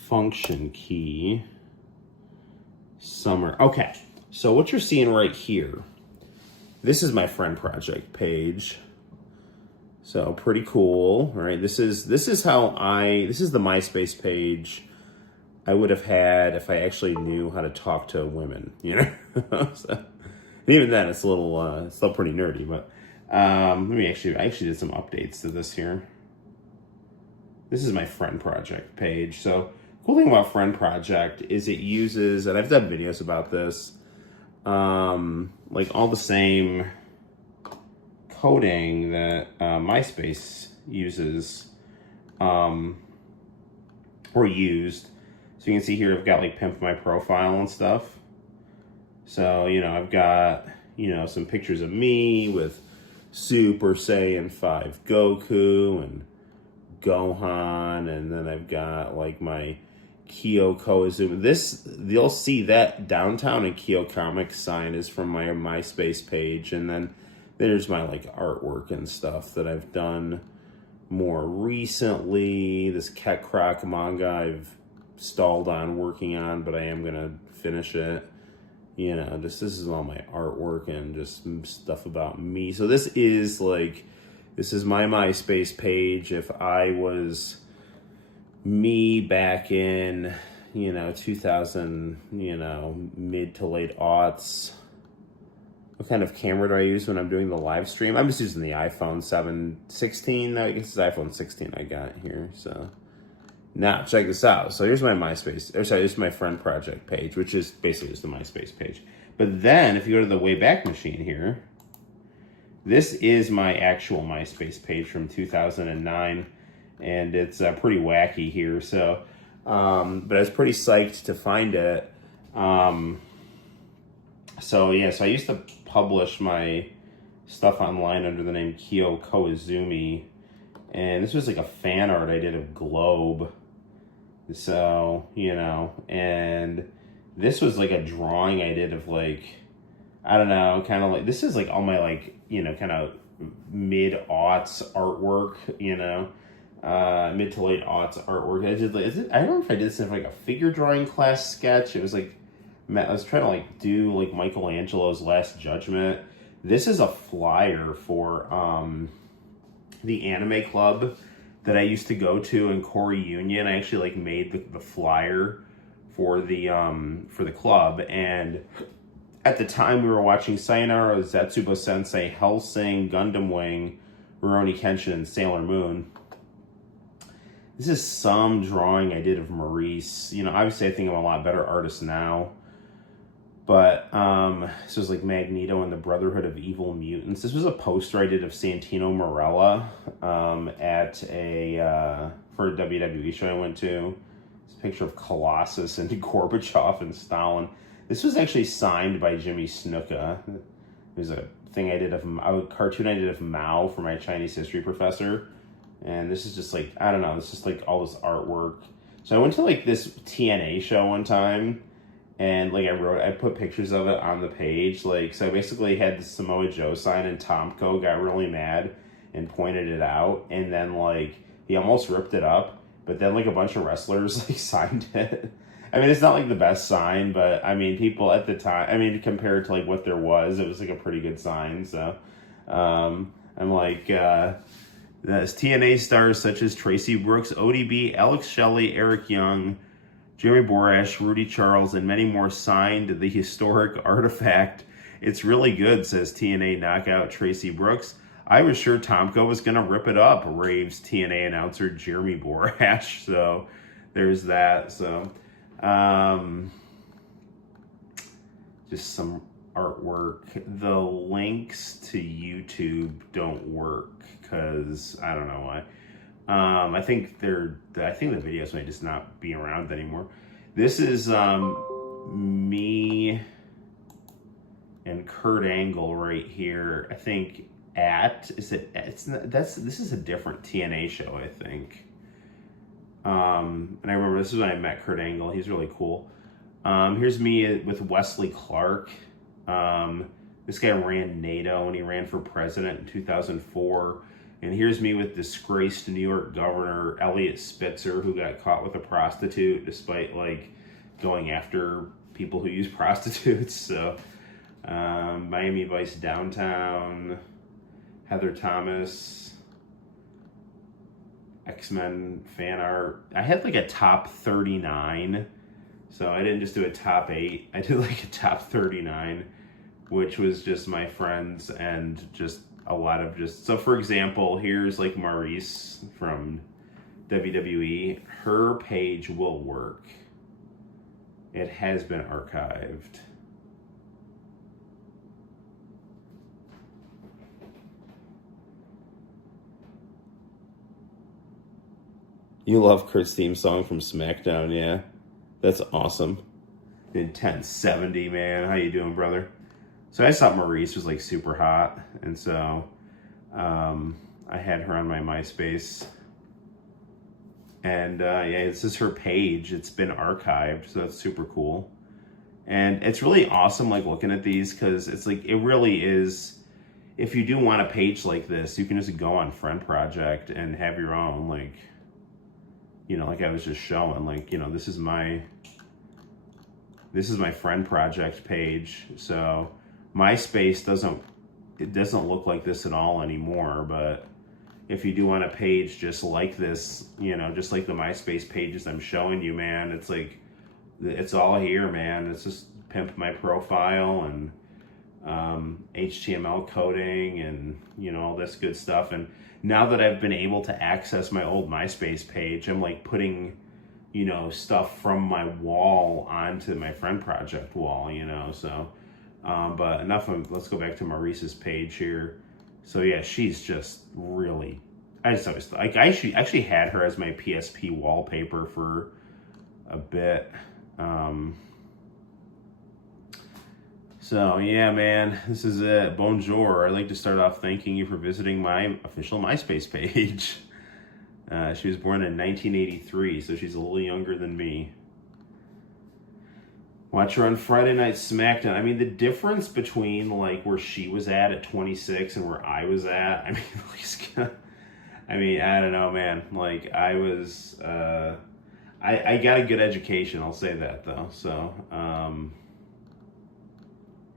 function key somewhere. Okay, so what you're seeing right here, this is my friend project page. So pretty cool, right? This is the MySpace page I would have had if I actually knew how to talk to women, you know? So, and even then, it's a little, it's still pretty nerdy, but I actually did some updates to this here. This is my friend project page. So cool thing about friend project is it uses, and I've done videos about this, like all the same coding that MySpace uses, or used. So you can see here, I've got like pimp my profile and stuff. So, you know, I've got, you know, some pictures of me with Super Saiyan 5 Goku and Gohan. And then I've got like my Kyoko Izumi. You'll see that downtown and Noel ComiX sign is from my MySpace page. And then there's my like artwork and stuff that I've done more recently. This Ket Croc manga I've stalled on working on, but I am gonna finish it. You know, this is all my artwork and just stuff about me. So this is my MySpace page. If I was me back in, you know, 2000, you know, mid to late aughts. What kind of camera do I use when I'm doing the live stream? I'm just using the iPhone 16. I guess it's iPhone 16 I got here. So now check this out. So here's my MySpace, or sorry, this is my friend project page, which is basically just the MySpace page. But then if you go to the Wayback Machine here, this is my actual MySpace page from 2009, and it's pretty wacky here. So, but I was pretty psyched to find it. So yeah, so I used to publish my stuff online under the name Kyoko Izumi, and this was like a fan art I did of Globe. So, you know, and this was like a drawing I did of like, I don't know, kind of like, this is like all my like, you know, kind of mid-aughts artwork, you know, mid to late aughts artwork. I did like, I don't know if I did this in like a figure drawing class sketch. It was like, I was trying to like do like Michelangelo's Last Judgment. This is a flyer for the anime club that I used to go to in Corey Union. I actually like made the flyer for the club, and at the time we were watching Sayonara Zetsubo Sensei, Hellsing, Gundam Wing, Rurouni Kenshin, and Sailor Moon. This is some drawing I did of Maurice. You know, obviously I think I'm a lot better artist now. But this was like Magneto and the Brotherhood of Evil Mutants. This was a poster I did of Santino Marella for a WWE show I went to. It's a picture of Colossus and Gorbachev and Stalin. This was actually signed by Jimmy Snuka. It was a thing I did a cartoon I did of Mao for my Chinese history professor. And this is just like, I don't know, it's just like all this artwork. So I went to like this TNA show one time, and like I put pictures of it on the page. Like, so I basically had the Samoa Joe sign, and Tomko got really mad and pointed it out. And then like, he almost ripped it up, but then like a bunch of wrestlers like signed it. I mean, it's not like the best sign, but I mean, people at the time, I mean, compared to like what there was, it was like a pretty good sign. So, I'm like, there's TNA stars such as Tracy Brooks, ODB, Alex Shelley, Eric Young, Jeremy Borash, Rudy Charles, and many more signed the historic artifact. It's really good, says TNA knockout Tracy Brooks. I was sure Tomko was going to rip it up, raves TNA announcer Jeremy Borash. So there's that. So just some artwork. The links to YouTube don't work because I don't know why. I think the videos may just not be around anymore. This is me and Kurt Angle right here. I think this is a different TNA show, I think. And I remember this is when I met Kurt Angle. He's really cool. Here's me with Wesley Clark. This guy ran NATO and he ran for president in 2004. And here's me with disgraced New York Governor Eliot Spitzer, who got caught with a prostitute despite like going after people who use prostitutes. So Miami Vice downtown, Heather Thomas, X-Men fan art. I had like a top 39. So I didn't just do a top 8. I did like a top 39, which was just my friends and just a lot of just... So for example, here's like Maurice from WWE. Her page will work. It has been archived. You love Kurt's theme song from SmackDown, yeah? That's awesome. Intense 70, man. How you doing, brother? So I just thought Maurice was like super hot, and so I had her on my MySpace. And yeah, this is her page. It's been archived, so that's super cool. And it's really awesome, like looking at these, because it's like it really is. If you do want a page like this, you can just go on Friend Project and have your own, like, you know, like I was just showing, like, you know, this is my Friend Project page. So MySpace doesn't look like this at all anymore, but if you do want a page just like this, you know, just like the MySpace pages I'm showing you, man, it's like, it's all here, man. It's just pimp my profile and HTML coding and, you know, all this good stuff. And now that I've been able to access my old MySpace page, I'm like putting, you know, stuff from my wall onto my Friend Project wall, you know, so, but enough of, let's go back to Maurice's page here. So yeah, she's just really, I just always, like, I actually had her as my PSP wallpaper for a bit. So yeah, man, this is it. Bonjour. I'd like to start off thanking you for visiting my official MySpace page. She was born in 1983, so she's a little younger than me. Watch her on Friday Night SmackDown. I mean, the difference between like where she was at 26 and where I was at, I mean, I don't know, man. Like I was, I got a good education. I'll say that though. So,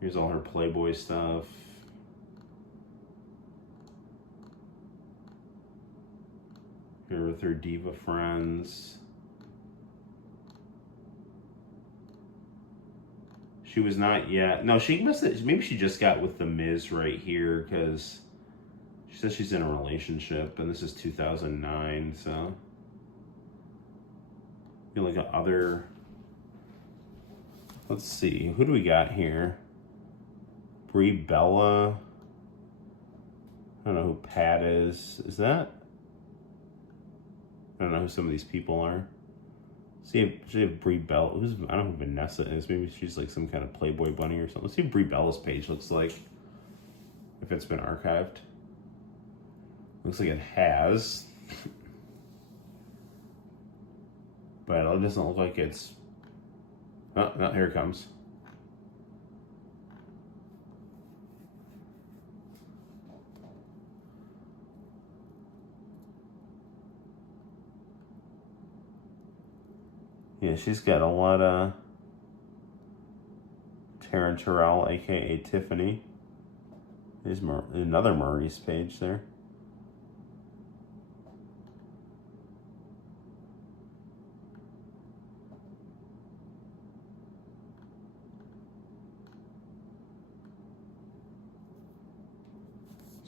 here's all her Playboy stuff. Here with her diva friends. She was not yet. No, she must have, maybe she just got with The Miz right here, because she says she's in a relationship, and this is 2009, so. You know, like other, let's see, who do we got here? Brie Bella. I don't know who Pat is. Is that? I don't know who some of these people are. See if Brie Bella, I don't know who Vanessa is. Maybe she's like some kind of Playboy bunny or something. Let's see what Brie Bella's page looks like. If it's been archived. Looks like it has. But it doesn't look like it's... Oh, no, here it comes. Yeah, she's got a lot of Taryn Terrell, aka Tiffany. There's another Maurice page there.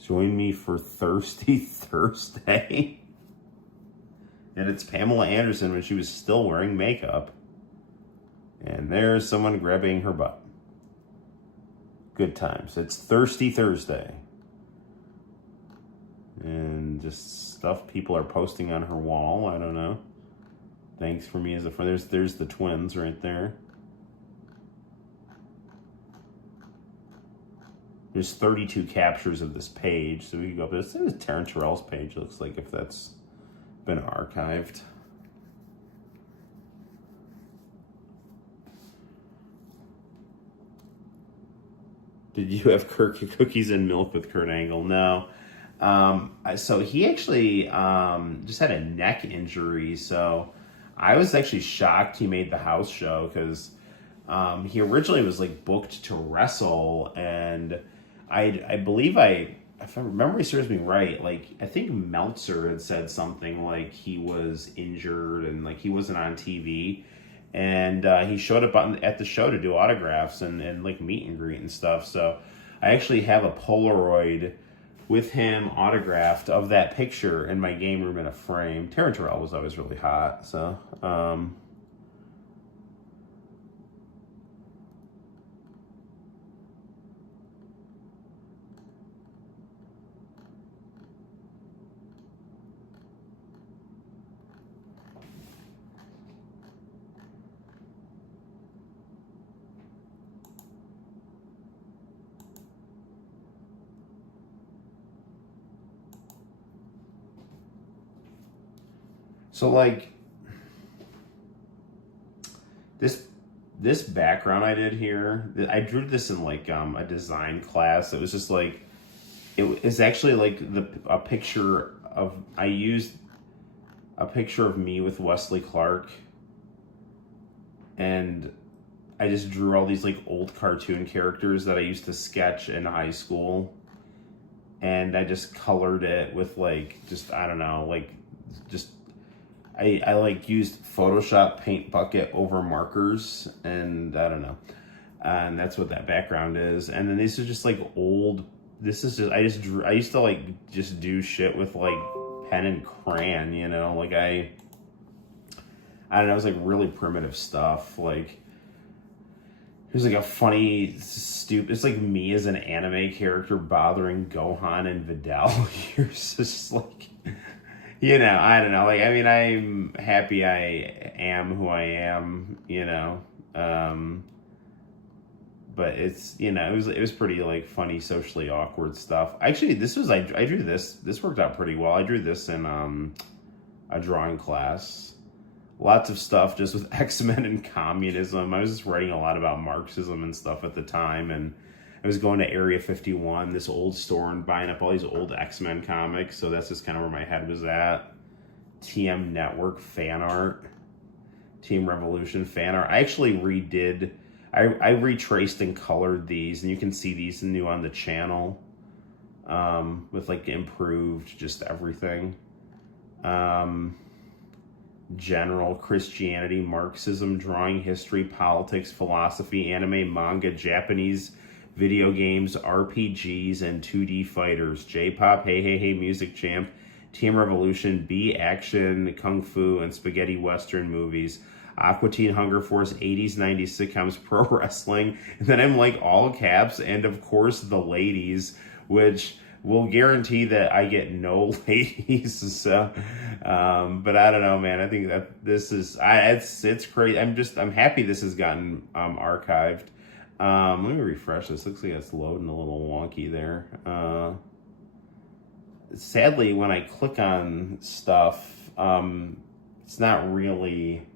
Join me for Thirsty Thursday. And it's Pamela Anderson when she was still wearing makeup. And there's someone grabbing her butt. Good times. It's Thirsty Thursday. And just stuff people are posting on her wall. I don't know. Thanks for me as a friend. There's the twins right there. There's 32 captures of this page. So we can go up. This is Taryn Terrell's page. It looks like if that's been archived. Did you have cookies and milk with Kurt Angle? No. So he actually just had a neck injury. So I was actually shocked he made the house show because he originally was like booked to wrestle, and I believe if I remember serves me right, like I think Meltzer had said something like he was injured and like he wasn't on TV. And he showed up at the show to do autographs and like meet and greet and stuff. So I actually have a Polaroid with him autographed of that picture in my game room in a frame. Taryn Terrell was always really hot. So, like this background I did here, I drew this in like a design class. It was just like it's actually like a picture of I used a picture of me with Wesley Clark, and I just drew all these like old cartoon characters that I used to sketch in high school, and I just colored it with like just I don't know like just I like used Photoshop paint bucket over markers, and I don't know, and that's what that background is. And then these are just like old. This is just I used to like just do shit with like pen and crayon, you know, like I don't know, it was like really primitive stuff. Like there's like a funny stupid. It's like me as an anime character bothering Gohan and Vidal. You're just like. You know, I don't know. Like, I mean, I'm happy I am who I am, you know. But it's, you know, it was pretty, like, funny, socially awkward stuff. Actually, I drew this. This worked out pretty well. I drew this in a drawing class. Lots of stuff just with X-Men and communism. I was just writing a lot about Marxism and stuff at the time, and I was going to Area 51, this old store, and buying up all these old X-Men comics. So that's just kind of where my head was at. TM Network fan art. Team Revolution fan art. I actually redid. I retraced and colored these, and you can see these new on the channel. With like improved just everything. General Christianity, Marxism, drawing, history, politics, philosophy, anime, manga, Japanese video games, RPGs, and 2D fighters, J-pop, Hey Hey Hey Music Champ, Team Revolution, B action, Kung Fu, and spaghetti western movies, Aqua Teen Hunger Force, 80s, 90s sitcoms, pro wrestling, and then I'm like all caps, and of course the ladies, which will guarantee that I get no ladies. So, but I don't know, man. I think that this is, it's crazy. I'm happy this has gotten archived. Let me refresh this. Looks like it's loading a little wonky there. Sadly, when I click on stuff, it's not really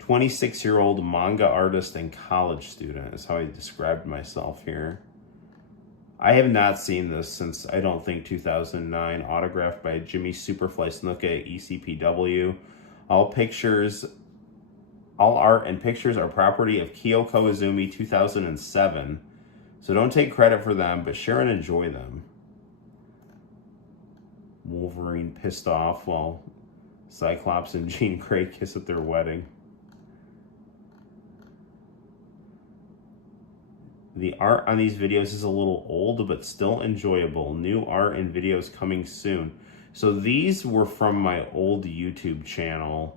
26-year-old manga artist and college student is how I described myself here. I have not seen this since, I don't think, 2009. Autographed by Jimmy Superfly Snuka, ECPW. All art and pictures are property of Kyoko Izumi, 2007. So don't take credit for them, but share and enjoy them. Wolverine pissed off while Cyclops and Jean Grey kiss at their wedding. The art on these videos is a little old, but still enjoyable. New art and videos coming soon. So these were from my old YouTube channel.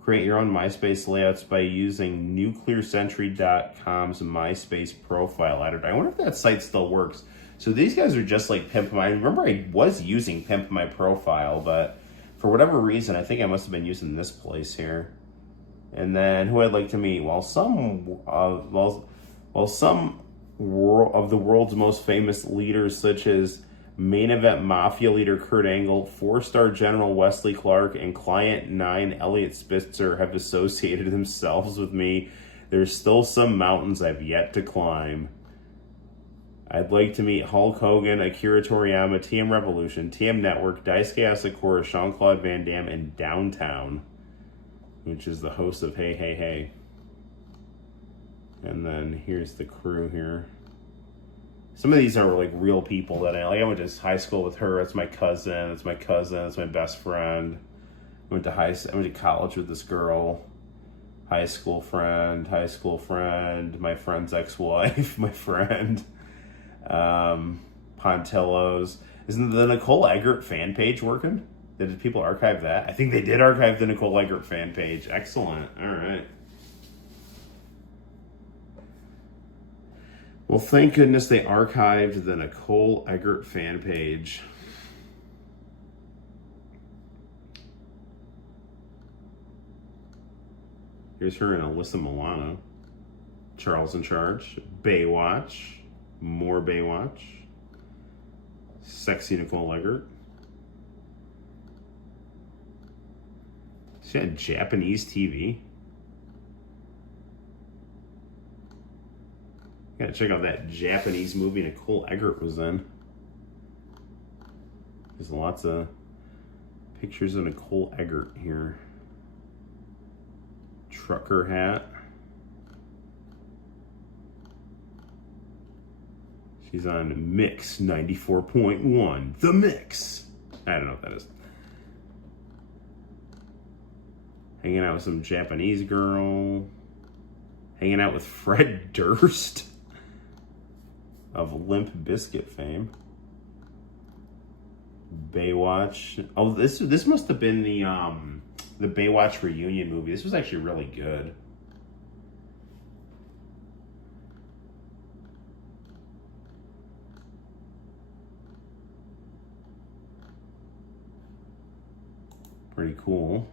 Create your own MySpace layouts by using nuclearcentury.com's MySpace profile editor. I wonder if that site still works. So these guys are just like Pimp My... Remember, I was using Pimp My Profile, but for whatever reason, I think I must have been using this place here. And then who I'd like to meet? Well, some of the world's most famous leaders, such as main event mafia leader Kurt Angle, 4-star General Wesley Clark, and Client 9 Elliot Spitzer, have associated themselves with me. There's still some mountains I've yet to climb. I'd like to meet Hulk Hogan, Akira Toriyama, TM Revolution, TM Network, Daisuke Asakura, Jean-Claude Van Damme, and Downtown, which is the host of Hey Hey Hey. And then here's the crew here. Some of these are like real people that I like. I went to high school with her. It's my cousin. It's my cousin. It's my best friend. I went to college with this girl. High school friend. My friend's ex-wife. My friend. Pontillos. Isn't the Nicole Eggert fan page working? Did people archive that? I think they did archive the Nicole Eggert fan page. Excellent. All right. Well, thank goodness they archived the Nicole Eggert fan page. Here's her and Alyssa Milano. Charles in Charge. Baywatch. More Baywatch. Sexy Nicole Eggert. She had Japanese TV. Gotta check out that Japanese movie Nicole Eggert was in. There's lots of pictures of Nicole Eggert here. Trucker hat. She's on Mix 94.1. The Mix. I don't know what that is. Hanging out with some Japanese girl. Hanging out with Fred Durst of Limp Bizkit fame. Baywatch. Oh, this must have been the Baywatch reunion movie. This was actually really good. Pretty cool.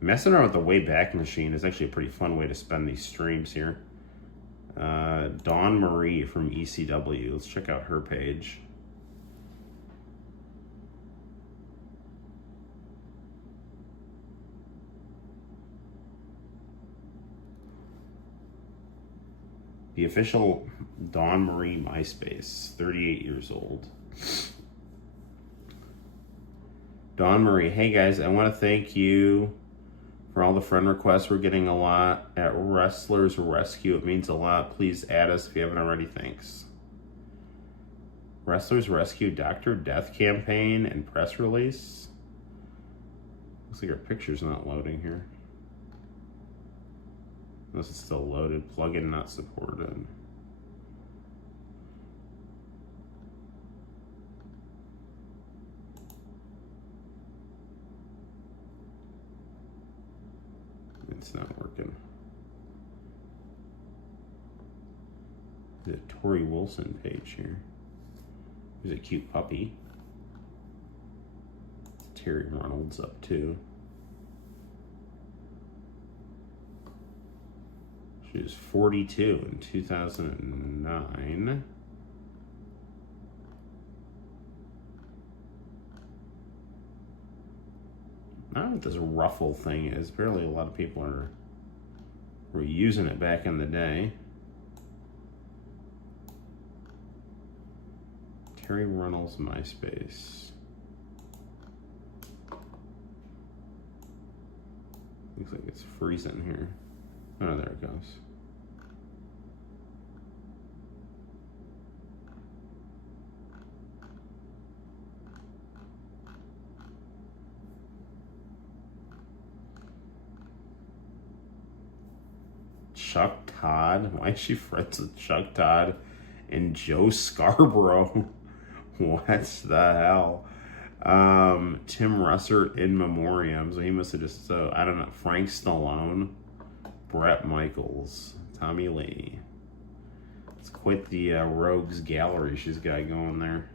Messing around with the Wayback Machine is actually a pretty fun way to spend these streams here. Dawn Marie from ECW. Let's check out her page. The official Dawn Marie MySpace, 38 years old. Dawn Marie, hey guys, I want to thank you for all the friend requests. We're getting a lot at Wrestlers Rescue. It means a lot. Please add us if you haven't already. Thanks. Wrestlers Rescue Dr. Death campaign and press release. Looks like our picture's not loading here. Unless it's still loaded. Plugin not supported. It's not working. There's a Tori Wilson page here. There's a cute puppy. Terry Reynolds up too. She was 42 in 2009. I don't know what this ruffle thing is. Apparently a lot of people were using it back in the day. Terry Reynolds MySpace. Looks like it's freezing here. Oh, there it goes. Chuck Todd. Why is she friends with Chuck Todd and Joe Scarborough? What the hell? Tim Russert in memoriam. So he must have just, I don't know, Frank Stallone, Brett Michaels, Tommy Lee. It's quite the rogues gallery she's got going there.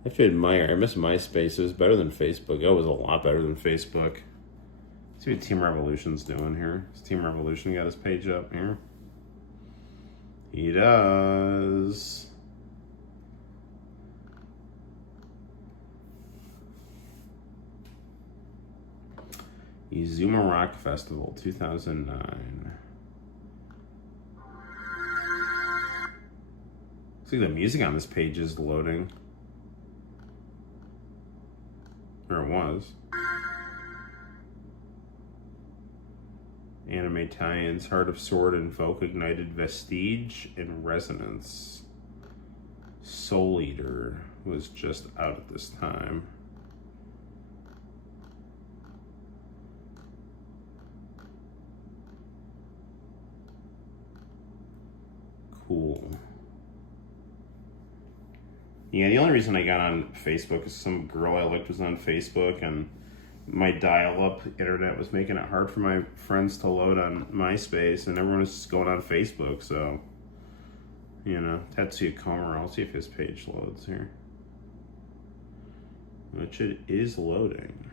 I have to admire, I miss MySpace. It was better than Facebook. It was a lot better than Facebook. See See what Team Revolution's doing here. Has Team Revolution got his page up here? He does. Izuma Rock Festival 2009. See, the music on this page is loading. Or it was. Anime tie-ins, Heart of Sword and Folk Ignited Vestige and Resonance. Soul Eater was just out at this time. Cool. Yeah, the only reason I got on Facebook is some girl I liked was on Facebook, and my dial-up internet was making it hard for my friends to load on MySpace, and everyone was just going on Facebook, so, you know, Tetsuya Komuro. I'll see if his page loads here. Which it is loading.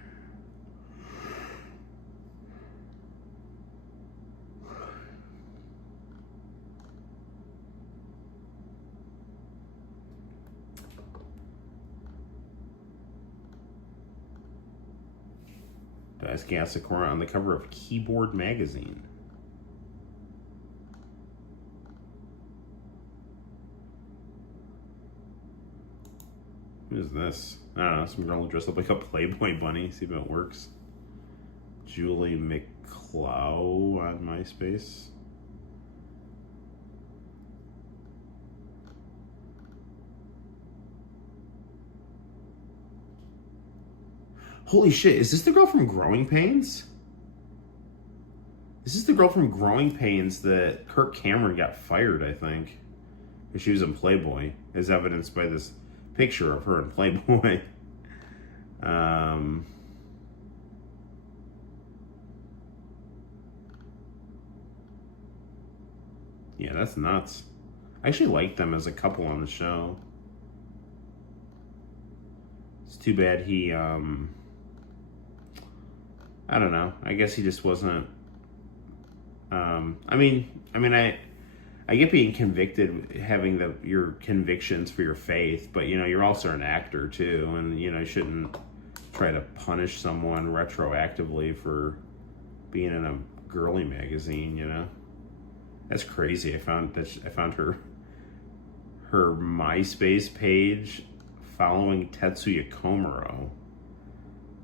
Daisuke Asakura on the cover of Keyboard magazine. What is this? I don't know, some girl dressed up like a Playboy bunny. See if it works. Julie McClow on MySpace. Holy shit, is this the girl from Growing Pains? This is the girl from Growing Pains that Kirk Cameron got fired, I think. Because she was in Playboy, as evidenced by this picture of her in Playboy. Yeah, that's nuts. I actually liked them as a couple on the show. It's too bad he, I don't know. I guess he just wasn't. I get being convicted, having your convictions for your faith, but you know, you're also an actor too, and you know, you shouldn't try to punish someone retroactively for being in a girly magazine. You know, that's crazy. I found her MySpace page following Tetsuya Komuro.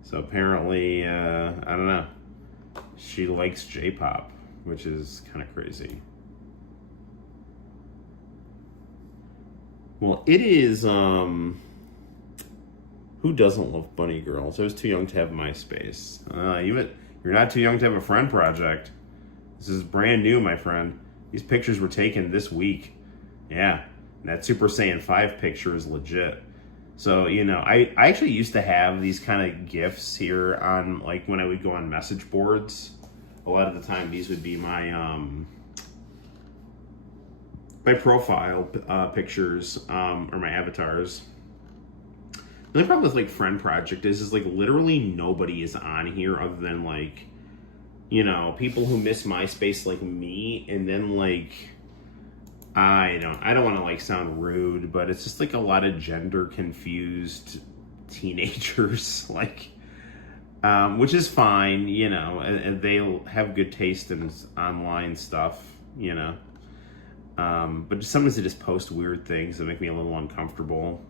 So apparently, I don't know, she likes J-pop, which is kind of crazy. Well, it is, who doesn't love bunny girls? I was too young to have MySpace. You're not too young to have a friend project. This is brand new, my friend. These pictures were taken this week. Yeah, and that Super Saiyan 5 picture is legit. So, you know, I actually used to have these kind of GIFs here on, like, when I would go on message boards. A lot of the time, these would be my profile pictures, or my avatars. The only problem with, like, Friend Project is like, literally nobody is on here other than, like, you know, people who miss MySpace like me, and then, like, I don't want to, like, sound rude, but it's just, like, a lot of gender confused teenagers, like, which is fine, you know, and they'll have good taste in online stuff, you know, but just sometimes they just post weird things that make me a little uncomfortable,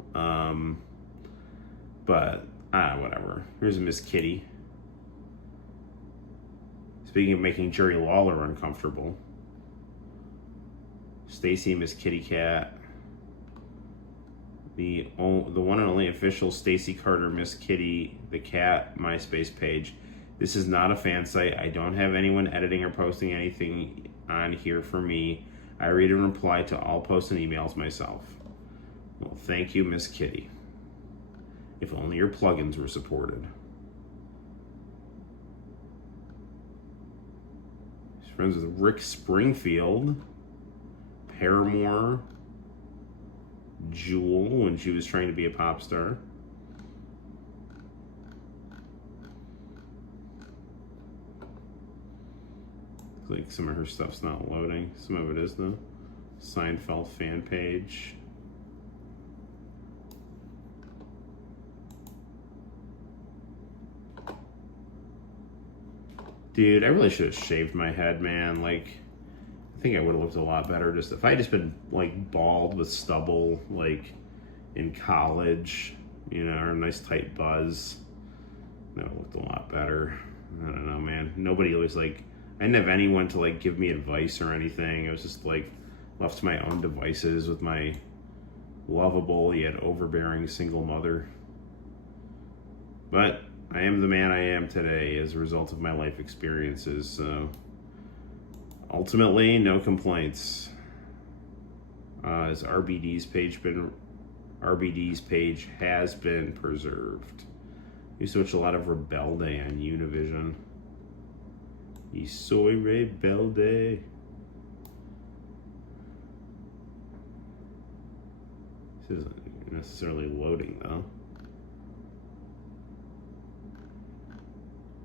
but, whatever. Here's Miss Kitty. Speaking of making Jerry Lawler uncomfortable. Stacy, Miss Kitty Cat. The one and only official Stacy Carter Miss Kitty the Cat MySpace page. This is not a fan site. I don't have anyone editing or posting anything on here for me. I read and reply to all posts and emails myself. Well, thank you, Miss Kitty. If only your plugins were supported. She's friends with Rick Springfield. Paramore, Jewel, when she was trying to be a pop star. like some of her stuff's not loading. Some of it is though. Seinfeld fan page. Dude, I really should have shaved my head, man. Like, I think I would have looked a lot better just if I had just been like bald with stubble, like in college, you know, or a nice tight buzz. That would have looked a lot better. I don't know, man. Nobody was like, I didn't have anyone to like give me advice or anything. I was just like left to my own devices with my lovable yet overbearing single mother. But I am the man I am today as a result of my life experiences, so ultimately, no complaints. Has RBD's page has been preserved. I used to watch a lot of Rebelde on Univision. Y soy rebelde. This isn't necessarily loading though.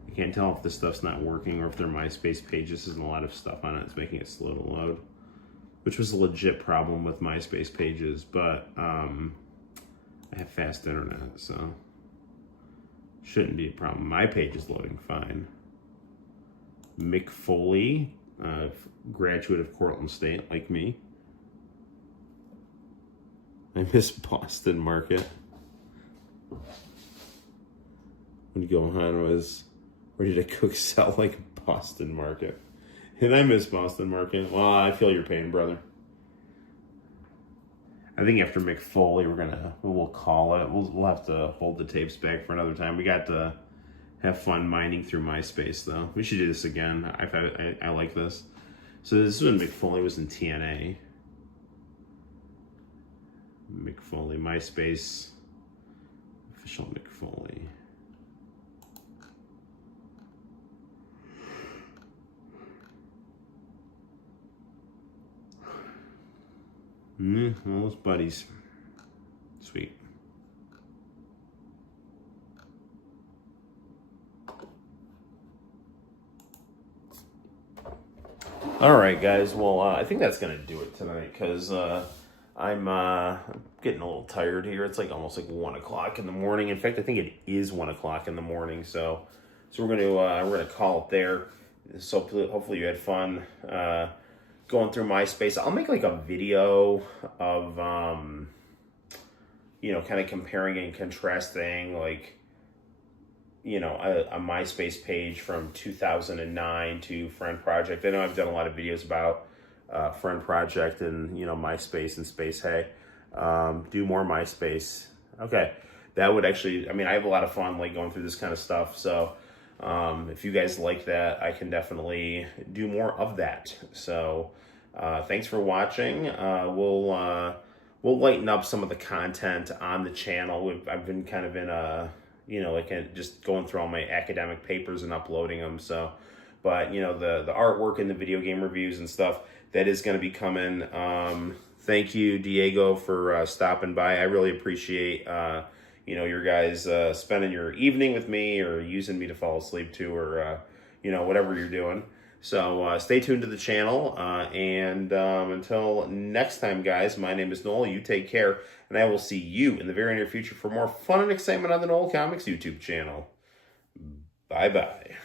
I can't tell if this stuff's not working or if their MySpace page just isn't a lot of stuff on it. It's making it slow to load, which was a legit problem with MySpace pages, but I have fast internet, so shouldn't be a problem. My page is loading fine. Mick Foley, graduate of Cortland State, like me. I miss Boston Market. When Gohan was ready to cook sell like Boston Market. And I miss Boston Market. Well, I feel your pain, brother. I think after Mick Foley, we'll call it. We'll have to hold the tapes back for another time. We got to have fun mining through MySpace, though. We should do this again. I like this. So this is when Mick Foley was in TNA. Mick Foley, MySpace, official Mick Foley. All those buddies. Sweet. All right, guys. Well, I think that's going to do it tonight because I'm getting a little tired here. It's like almost like 1 o'clock in the morning. In fact, I think it is 1 o'clock in the morning. So we're gonna call it there. So hopefully you had fun going through MySpace. I'll make like a video of you know, kind of comparing and contrasting like, you know, a MySpace page from 2009 to Friend Project. I know I've done a lot of videos about Friend Project and, you know, MySpace and Space Hey. Do more MySpace. Okay. That would actually, I mean, I have a lot of fun like going through this kind of stuff. So if you guys like that, I can definitely do more of that. So thanks for watching. We'll lighten up some of the content on the channel. I've been kind of in a, you know, like just going through all my academic papers and uploading them. So, but you know, the artwork and the video game reviews and stuff, that is going to be coming. Thank you, Diego, for stopping by. I really appreciate, you know, your guys spending your evening with me or using me to fall asleep to, or, you know, whatever you're doing. So stay tuned to the channel. And until next time, guys, my name is Noel. You take care. And I will see you in the very near future for more fun and excitement on the Noel ComiX YouTube channel. Bye-bye.